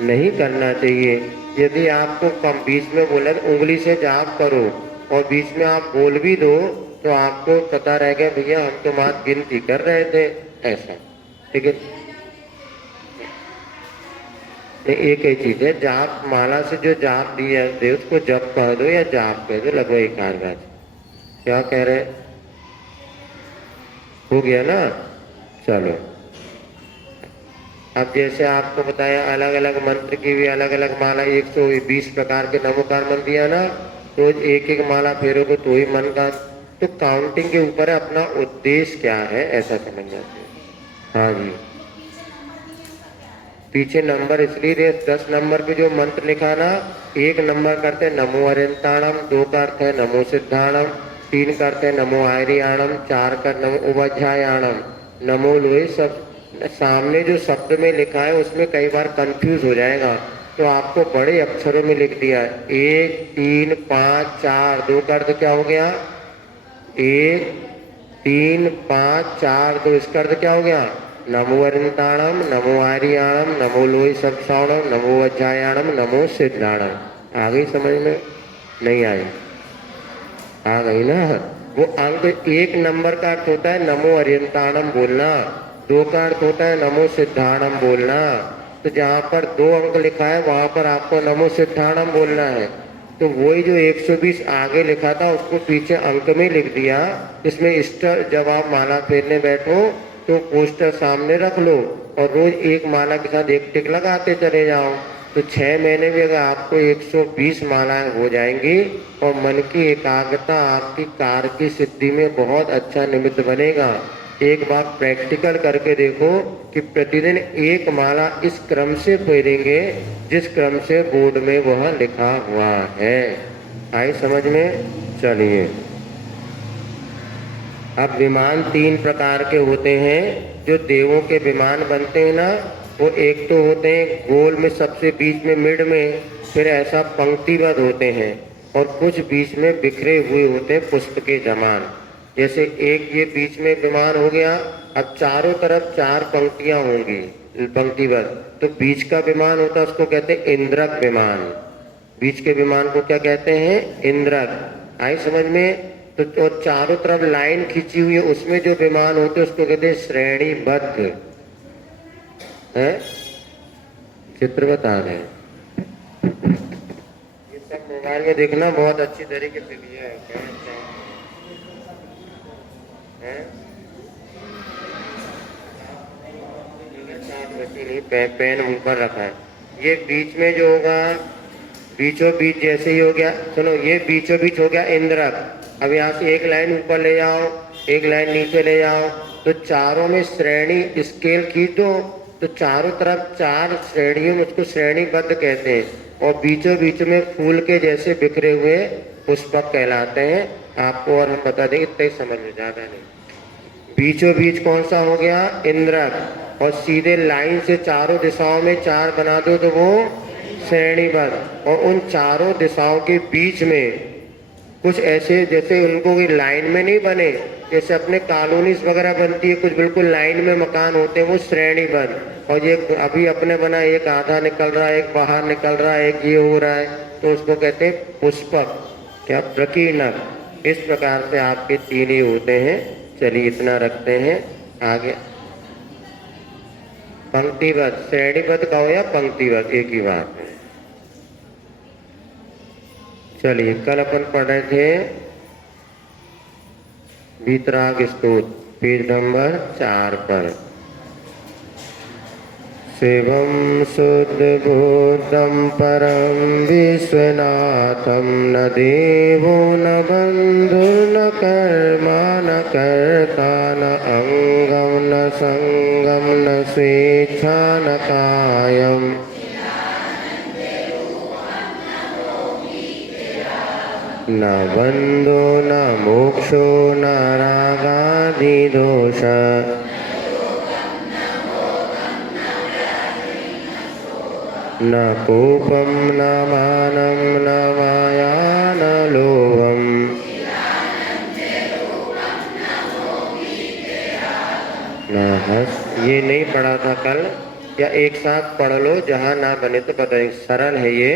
नहीं करना चाहिए। यदि आपको कम बीच में बोले उंगली से जाप करो, और बीच में आप बोल भी दो तो आपको पता रह गया भैया हम तो मात्र गिनती कर रहे थे, ऐसा। ठीक है, एक ही चीज है, जाप माला से जो जाप दिया दे उसको जप कह दो या जाप कह दो, लगभग एक कारगर। क्या कह रहे, हो गया ना? चलो, अब जैसे आपको बताया अलग अलग मंत्र की भी अलग अलग माला, 120 प्रकार के नमोकार मंत्र दिया ना, रोज एक एक माला फेरोगे तो ही मन का, तो काउंटिंग के ऊपर है अपना उद्देश्य क्या है, ऐसा समझना चाहिए। हाँ जी, पीछे नंबर इसलिए दे, 10 नंबर पे जो मंत्र लिखा ना, 1 नंबर करते नमो अरियंताणम, 2 का अर्थ है नमो सिद्धाणम, 3 का अर्थ है नमो आयरियाणम, 4 का नमो उपाध्यायाणम, नमो लोहे। सब सामने जो शब्द में लिखा है उसमें कई बार कंफ्यूज हो जाएगा, तो आपको बड़े अक्षरों में लिख दिया है 1 3 5 4, 2 का अर्थ क्या हो गया, 1 3 5 4 2, इसका अर्थ क्या हो गया, नमो अरिंताणम, नमो आर्याणम, नमो लोही सत्साणम, नमो अध्यायाणम, नमो सिद्धाणम। आ गई समझ में? नहीं आई? आ गई ना? वो अंक 1 नंबर का अर्थ होता है नमो अरियंताणम बोलना, 2 का अर्थ होता है नमो सिद्धाणम बोलना। तो जहाँ पर 2 अंक लिखा है वहां पर आपको नमो सिद्धाणम बोलना है। तो वही जो 120 आगे लिखा था उसको पीछे अंक में लिख दिया, इसमें स्टर, जब आप माला फेरने बैठो तो पोस्टर सामने रख लो और रोज एक माला के साथ एक टिक लगाते चले जाओ, तो 6 महीने में अगर आपको 120 मालाएं हो जाएंगी और मन की एकाग्रता आपकी कार्य की सिद्धि में बहुत अच्छा निमित्त बनेगा। एक बार प्रैक्टिकल करके देखो कि प्रतिदिन एक माला इस क्रम से फेरेंगे जिस क्रम से बोर्ड में वह लिखा हुआ है। आई समझ में? चलिए, अब विमान 3 प्रकार के होते हैं जो देवों के विमान बनते हैं ना, वो एक तो होते हैं गोल में सबसे बीच में मिड में, फिर ऐसा पंक्तिबद्ध होते हैं, और कुछ बीच में बिखरे हुए होते हैं पुष्प के जमान। जैसे एक ये बीच में विमान हो गया, अब चारों तरफ 4 पंक्तियां होंगी पंक्तिबद्ध, तो बीच का विमान होता है उसको कहते हैं इंद्रक विमान। बीच के विमान को क्या कहते हैं? इंद्रक। आई समझ में? तो चारों तरफ लाइन खींची हुई है उसमें जो विमान होते हैं उसको कहते हैं श्रेणीबद्ध है। चित्र बता रहे हैं, ये सब मोबाइल में देखना बहुत अच्छी तरीके से लिया है। पेन ऊपर रखा है, ये बीच में जो होगा बीचों बीच जैसे ही हो गया, सुनो, ये बीचों बीच हो गया इंद्रक। अब यहाँ से एक लाइन ऊपर ले जाओ, एक लाइन नीचे ले जाओ, तो चारों में श्रेणी स्केल खींच दो, तो चारों तरफ 4 श्रेणियों में उसको श्रेणीबद्ध कहते हैं, और बीचों बीच में फूल के जैसे बिखरे हुए पुष्पक कहलाते हैं। आपको और हम बता दें, इतना ही समझ में, ज्यादा नहीं। बीचों बीच कौन सा हो गया? इंद्रक। और सीधे लाइन से चारों दिशाओं में 4 बना दो तो वो श्रेणीबद्ध। और उन चारों दिशाओं के बीच में कुछ ऐसे जैसे उनको भी लाइन में नहीं बने, जैसे अपने कॉलोनीज वगैरह बनती है, कुछ बिल्कुल लाइन में मकान होते हैं, वो श्रेणीबद्ध। और ये अभी अपने बना, एक आधा निकल रहा है, एक बाहर निकल रहा है, एक ये हो रहा है, तो उसको कहते हैं पुष्पक, क्या प्रकीर्णक। इस प्रकार से आपके 3 ही होते हैं। चलिए, इतना रखते हैं। आगे पंक्तिबद्ध, श्रेणीबद्ध कहो या पंक्तिबद्ध, एक ही बात है। चलिए, कल अपन पढ़ रहे थे वीतराग स्तोत्र, पेज नंबर 4 पर। शिवं शुद्धबुद्धं परं विश्वनाथं, न देवो न बंधु न कर्मा न कर्ता न अंगं न संगं न स्वेच्छा न कायं, न बंधो न मोक्षो न रागादि दोष, न कोपम न मानं न माया न लोभम। न हस, ये नहीं पढ़ा था कल, या एक साथ पढ़ लो, जहाँ ना बने तो बताइए। सरल है ये,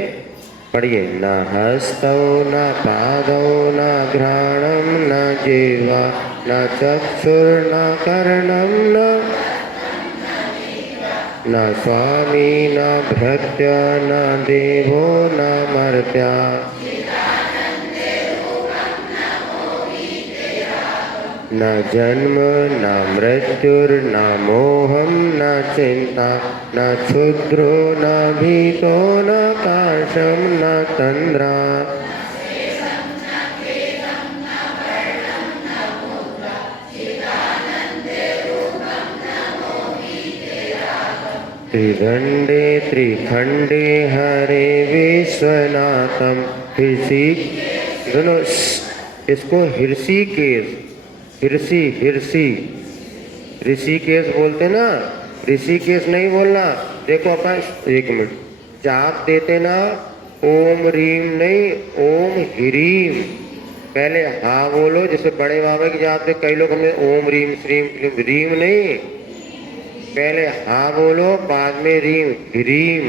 पढ़िए। न हस्तौ न पादौ न घ्राणं न जिह्वा न चक्षुर्न कर्णं न स्वामी न भृत्य न देवो न मर्त्या न जन्म न मृत्युर्न मोहं न चिंता न क्षुद्रो न भीतो न पाशं न तंद्रा त्रिदंडे त्रिखंडे हरे विश्वनाथम हिर्षि दोनों इसको हिर्षिकेश हिर्षि हिर्षि ऋषिकेश बोलते ना, ऋषिकेश नहीं बोलना। देखो अपन एक मिनट जाप देते ना, ओम रीम नहीं ओम ह्रीम, पहले हा बोलो। जैसे बड़े बाबा की जाप दे कई लोग हमें ओम रीम श्रीम रीम नहीं, पहले हा बोलो बाद में रीम ह्रीम।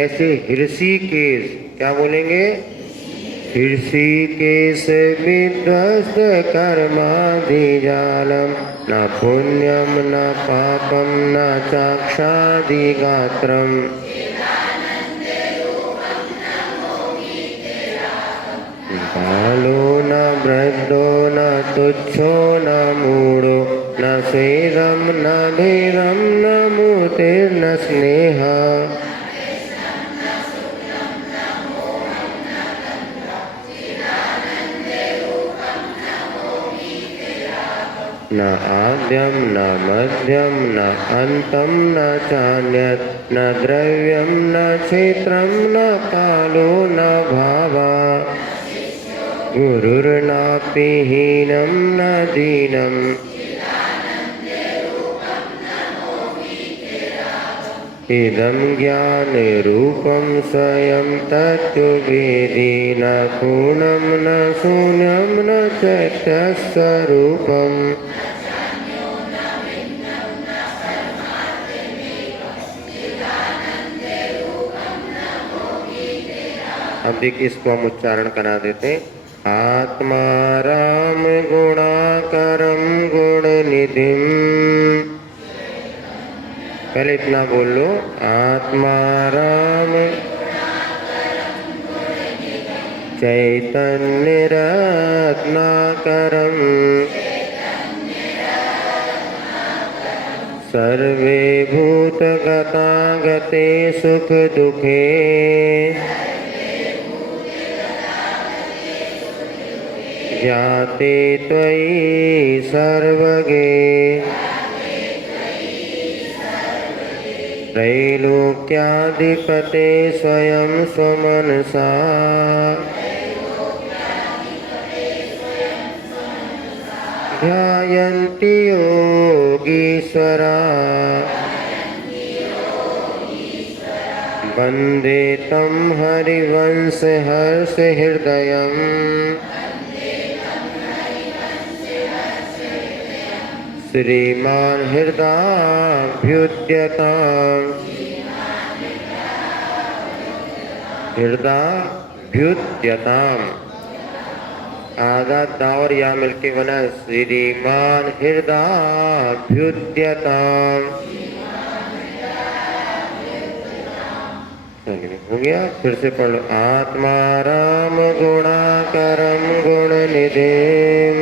ऐसे ऋषिकेश क्या बोलेंगे? ऋषिकेश विध्वस्त कर्मादिजालम न पुण्यम न पापम न चाक्षादिगात्रम बालो न वृद्धो न तुच्छो न मूढ़ो न स्वेदं न भेदं न मूर्तिर्न स्नेहा न आद्यं न मध्यं न अन्तं न चान्यत् न द्रव्यं न क्षेत्रं न कालो न भावा गुरुर्नापि हीनं न दीनं इदं ज्ञानरूपं स्वयं तत्त्ववेदी न पूर्णं न शून्यं न चैत्यस्वरूपम्। अब देखिए इसको हम उच्चारण करा देते। आत्मा राम गुणाकरम गुण निधिम, पहले इतना बोल लो। आत्मा राम चैतन्य रत्नाकरम सर्वे भूत गतागते सुख दुखे ज्ञाते त्वयि सर्वगे त्रैलोक्याधिपते स्वयं स्वमनसा ध्यायन्ति योगीश्वरा वन्दे तं हरिवंश हर्ष हृदयम् श्रीमान हृदयाभ्युद्यताम् हृदयाभ्युद्यताम् आधा दा और या मिलके बना श्रीमान हृदयाभ्युद्यताम्। हो गया, फिर से पढ़ लो। आत्मा राम गुणाकरम गुण निधिम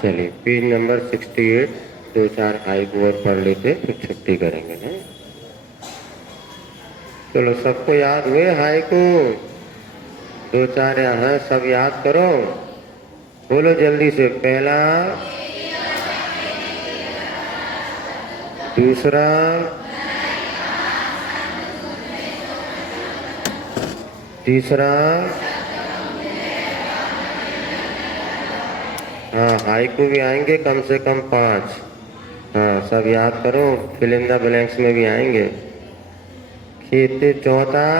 चलिए पेज नंबर 68 दो चार हाइकू और पढ़ लेते फिर छुट्टी करेंगे ना। चलो सबको याद हुए हाइकू? दो चार यहाँ सब याद करो, बोलो जल्दी से। पहला, दूसरा, तीसरा, हाँ, हाइकू भी आएंगे कम से कम 5। हाँ, सब याद करो, फिल इन द ब्लैंक्स में भी आएंगे। खेती चौथा,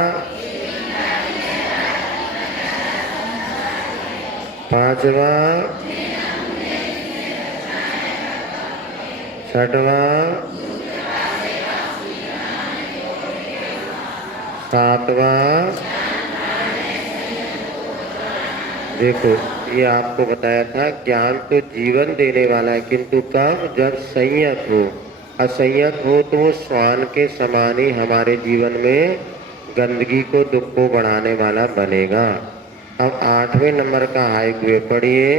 पांचवा, छठवा, सातवा। देखो, ये आपको बताया था, ज्ञान तो जीवन देने वाला है, किंतु कब? जब संयत हो। असंयत हो तो वो श्वान के समान ही हमारे जीवन में गंदगी को, दुख को बढ़ाने वाला बनेगा। अब 8वें नंबर का हाइकू पढ़िए।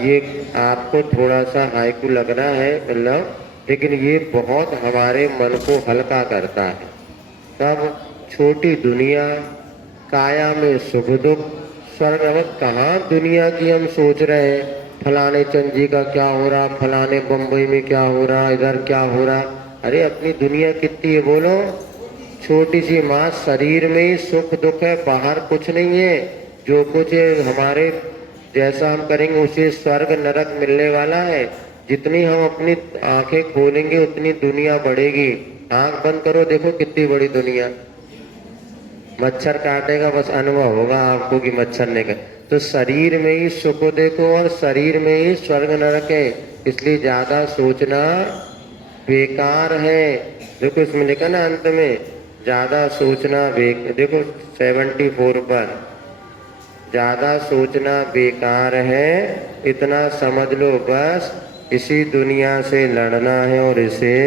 ये आपको थोड़ा सा हाइकू लग रहा है मतलब, लेकिन ये बहुत हमारे मन को हल्का करता है। तब छोटी दुनिया, काया में सुख दुख, स्वर्ग कहाँ दुनिया की हम सोच रहे हैं, फलाने चंद का क्या हो रहा, फलाने बम्बई में क्या हो रहा, इधर क्या हो रहा। अरे अपनी दुनिया कितनी है बोलो, छोटी सी माँ, शरीर में ही सुख दुख है, बाहर कुछ नहीं है। जो कुछ है हमारे जैसा हम करेंगे उसे स्वर्ग नरक मिलने वाला है। जितनी हम अपनी आंखें खोलेंगे उतनी दुनिया बढ़ेगी। आंख बंद करो, देखो कितनी बड़ी दुनिया। मच्छर काटेगा बस अनुभव होगा आपको कि मच्छर ने का। तो शरीर में ही सुख देखो और शरीर में ही स्वर्ग नरक है, इसलिए ज्यादा सोचना बेकार है। देखो इसमें लिखा ना अंत में, ज्यादा सोचना देखो 74 पर, ज्यादा सोचना बेकार है, इतना समझ लो बस, इसी दुनिया से लड़ना है और इसे।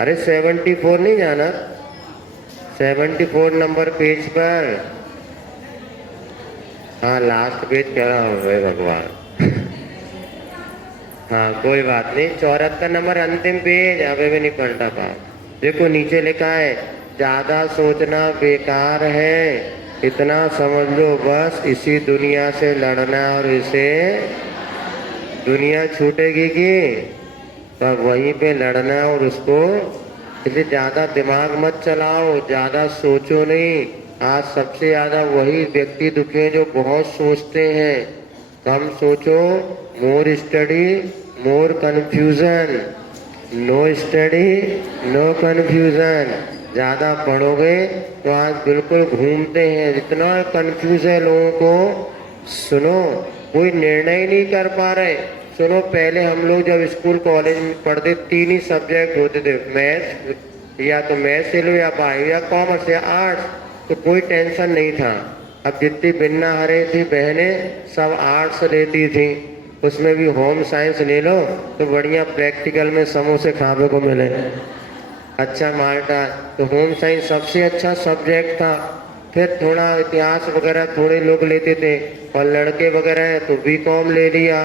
अरे 74 नहीं जाना, 74 नंबर पेज पर। हाँ, लास्ट पेज क्या है भगवान। हाँ कोई बात नहीं, 74 नंबर अंतिम पेज, अभी भी नहीं पलटा पा। देखो नीचे लिखा है, ज्यादा सोचना बेकार है, इतना समझ लो बस, इसी दुनिया से लड़ना और इसे। दुनिया छूटेगी कि तब वहीं पे लड़ना है और उसको। इसलिए ज्यादा दिमाग मत चलाओ, ज्यादा सोचो नहीं। आज सबसे ज्यादा वही व्यक्ति दुखी हैं जो बहुत सोचते हैं। कम सोचो, more study more confusion, no study no confusion. ज्यादा पढ़ोगे तो आज बिल्कुल घूमते हैं, इतना कंफ्यूज है लोगों को। सुनो, कोई निर्णय नहीं कर पा रहे। सुनो, पहले हम लोग जब स्कूल कॉलेज में पढ़ते 3 ही सब्जेक्ट होते थे, मैथ्स, या तो मैथ्स से लो या बायो या कॉमर्स या आर्ट्स, तो कोई टेंशन नहीं था। अब जितनी बिन्ना हरे थी बहनें सब आर्ट्स लेती थी, उसमें भी होम साइंस ले लो तो बढ़िया प्रैक्टिकल में समोसे खाने को मिले, अच्छा मार्टा। तो होम साइंस सबसे अच्छा सब्जेक्ट था। फिर थोड़ा इतिहास वगैरह थोड़े लोग लेते थे, और लड़के वगैरह है तो बीकॉम ले लिया,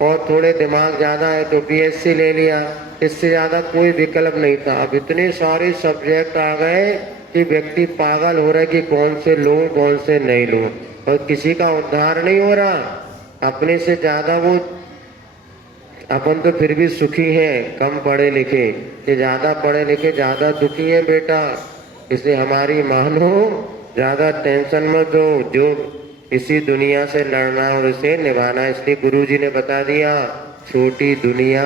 और थोड़े दिमाग ज़्यादा है तो बीएससी ले लिया। इससे ज़्यादा कोई विकल्प नहीं था। अब इतने सारे सब्जेक्ट आ गए कि व्यक्ति पागल हो रहा है कि कौन से लूँ कौन से नहीं लूँ, और किसी का उद्धार नहीं हो रहा। अपने से ज़्यादा वो, अपन तो फिर भी सुखी हैं कम पढ़े लिखे, ये ज़्यादा पढ़े लिखे ज़्यादा दुखी हैं बेटा। इसलिए हमारी मानो, ज़्यादा टेंशन मत हो, जो इसी दुनिया से लड़ना और इसे निभाना। इसलिए गुरुजी ने बता दिया, छोटी दुनिया,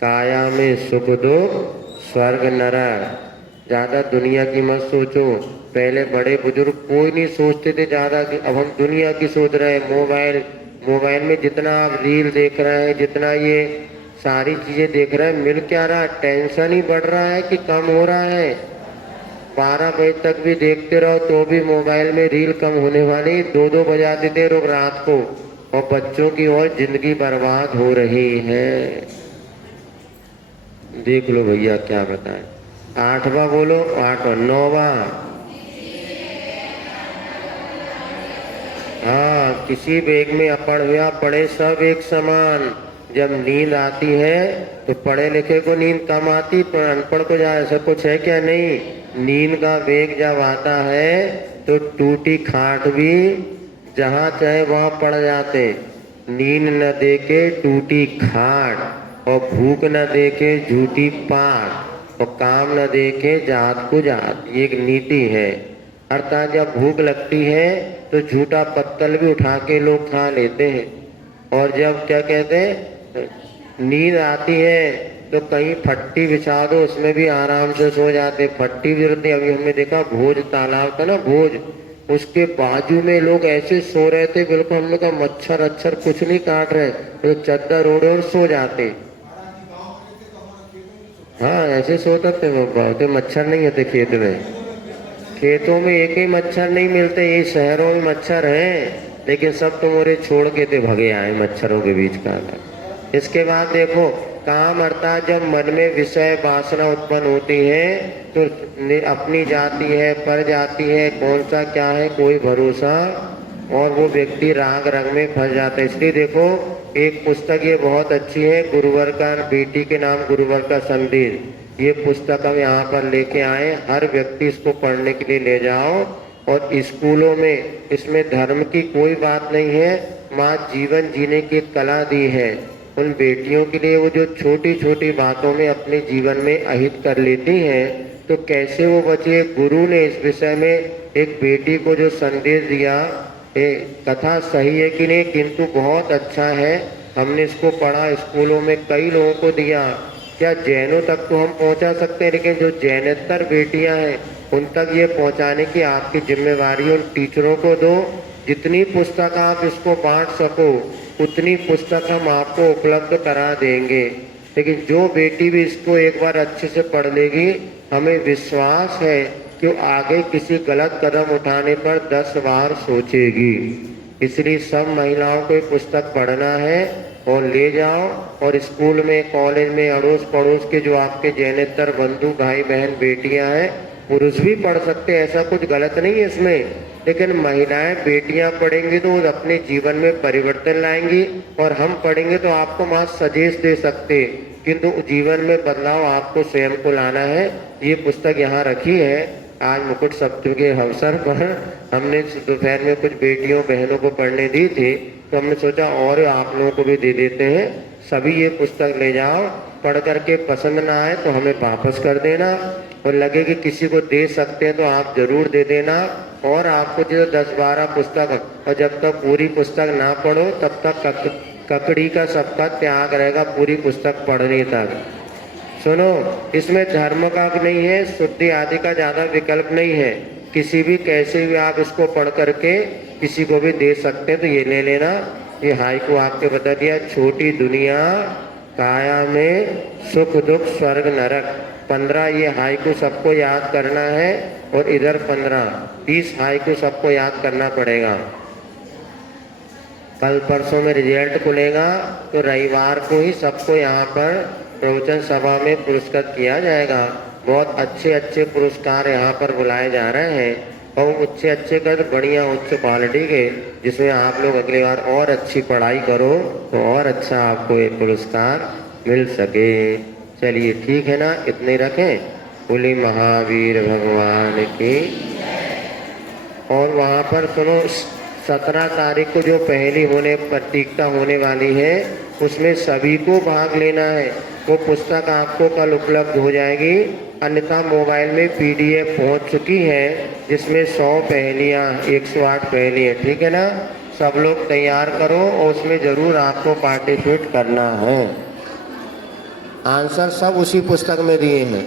काया में सुख दुख, स्वर्ग नरक। ज़्यादा दुनिया की मत सोचो। पहले बड़े बुजुर्ग कोई नहीं सोचते थे ज़्यादा, अब हम दुनिया की सोच रहे हैं। मोबाइल में जितना आप रील देख रहे हैं, जितना ये सारी चीज़ें देख रहे हैं, मिल क्या रहा है? टेंशन ही बढ़ रहा है कि कम हो रहा है? 12 बजे तक भी देखते रहो तो भी मोबाइल में रील कम होने वाली, 2-2 बजा देते लोग रात को, और बच्चों की और जिंदगी बर्बाद हो रही है। देख लो भैया क्या बताएं। 8वां बोलो, 8वां 9वां। हाँ, किसी बेग में अपढ़ हुआ पढ़े सब एक समान। जब नींद आती है तो पढ़े लिखे को नींद कम आती, पर अनपढ़ को जा ऐसा कुछ है क्या? नहीं। नींद का वेग जब आता है तो टूटी खाट भी जहाँ चाहे वहाँ पड़ जाते। नींद न देके टूटी खाट, और भूख न देके झूठी पाट, और काम न देके जात को जात। ये एक नीति है। अर्थात जब भूख लगती है तो झूठा पत्तल भी उठा के लोग खा लेते हैं। और जब क्या कहते हैं नींद आती है तो कहीं फट्टी बिछा दो, उसमें भी आराम से सो जाते। फट्टी भी रहती। अभी हमने देखा भोज तालाब था ना, भोज, उसके बाजू में लोग ऐसे सो रहे थे, बिल्कुल हम लोग का मच्छर अच्छर कुछ नहीं काट रहे, तो चद्दर ओढ़े और सो जाते। हाँ ऐसे सोते थे वो, बहुत मच्छर नहीं होते खेत में। खेतों में एक ही मच्छर नहीं मिलते, ये शहरों में मच्छर हैं, लेकिन सब तुम्हारे छोड़ के थे भगे आए मच्छरों के बीच का। इसके बाद देखो काम अर्थात जब मन में विषय वासना उत्पन्न होती है तो अपनी जाती है, पर जाती है, कौन सा क्या है कोई भरोसा, और वो व्यक्ति राग रंग में फंस जाता है। इसलिए देखो एक पुस्तक ये बहुत अच्छी है, गुरुवर का, बेटी के नाम गुरुवर का संदेश, ये पुस्तक हम यहाँ पर लेके आए। हर व्यक्ति इसको पढ़ने के लिए ले जाओ। और स्कूलों में इसमें धर्म की कोई बात नहीं है, माँ जीवन जीने की कला दी है उन बेटियों के लिए। वो जो छोटी छोटी बातों में अपने जीवन में अहित कर लेती हैं तो कैसे वो बचे। गुरु ने इस विषय में एक बेटी को जो संदेश दिया, कथा सही है कि नहीं, किंतु बहुत अच्छा है। हमने इसको पढ़ा, स्कूलों में कई लोगों को दिया। क्या जैनों तक तो हम पहुंचा सकते हैं, लेकिन जो जैनेतर बेटियां हैं उन तक ये पहुंचाने की आपकी जिम्मेवारी उन टीचरों को दो। जितनी पुस्तक आप इसको बांट सको उतनी पुस्तक हम आपको उपलब्ध करा देंगे। लेकिन जो बेटी भी इसको एक बार अच्छे से पढ़ लेगी, हमें विश्वास है कि आगे किसी गलत कदम उठाने पर 10 बार सोचेगी। इसलिए सब महिलाओं को पुस्तक पढ़ना है और ले जाओ। और स्कूल में, कॉलेज में, अड़ोस पड़ोस के जो आपके जैनेतर बंधु भाई बहन बेटियां हैं, पुरुष भी पढ़ सकते हैं, ऐसा कुछ गलत नहीं है इसमें। लेकिन महिलाएं बेटियां पढ़ेंगी तो वो अपने जीवन में परिवर्तन लाएंगी, और हम पढ़ेंगे तो आपको माँ सजेस्ट दे सकते, किंतु जीवन में बदलाव आपको स्वयं को लाना है। ये पुस्तक यहाँ रखी है। आज मुकुट सप्तमी के अवसर पर हमने दोपहर में कुछ बेटियों बहनों को पढ़ने दी थी, तो हमने सोचा और आप लोगों को भी दे देते हैं। सभी ये पुस्तक ले जाओ, पढ़ करके पसंद ना आए तो हमें वापस कर देना, और लगे कि किसी को दे सकते हैं तो आप जरूर दे देना। और आपको जो 10-12 पुस्तक, और जब तक पूरी पुस्तक ना पढ़ो तब तक ककड़ी का सबका त्याग रहेगा, पूरी पुस्तक पढ़ने तक। सुनो, इसमें धर्म का नहीं है, शुद्धि आदि का ज्यादा विकल्प नहीं है। किसी भी कैसे भी आप इसको पढ़ करके किसी को भी दे सकते हैं, तो ये ले लेना। ये हाइकू आपके बता दिया, छोटी दुनिया काया में सुख दुख स्वर्ग नरक। 15 ये हाइकू सबको याद करना है, और इधर 15-30 हाइकू सबको याद करना पड़ेगा। कल परसों में रिजल्ट खुलेगा तो रविवार को ही सबको यहाँ पर प्रवचन सभा में पुरस्कृत किया जाएगा। बहुत अच्छे अच्छे पुरस्कार यहाँ पर बुलाए जा रहे हैं, और अच्छे अच्छे कर बढ़िया उच्च क्वालिटी के, जिसमें आप लोग अगली बार और अच्छी पढ़ाई करो तो और अच्छा आपको ये पुरस्कार मिल सके। चलिए ठीक है ना, इतने रखें। बोले महावीर भगवान की। और वहाँ पर सुनो, 17 तारीख को जो पहली प्रतियोगिता होने वाली है, उसमें सभी को भाग लेना है। वो पुस्तक आपको कल उपलब्ध हो जाएगी, अन्यथा मोबाइल में PDF पहुंच चुकी है, जिसमें 100 पहेलियाँ, 108 पहेलियाँ, ठीक है ना। सब लोग तैयार करो, और उसमें ज़रूर आपको पार्टिसिपेट करना है। आंसर सब उसी पुस्तक में दिए हैं।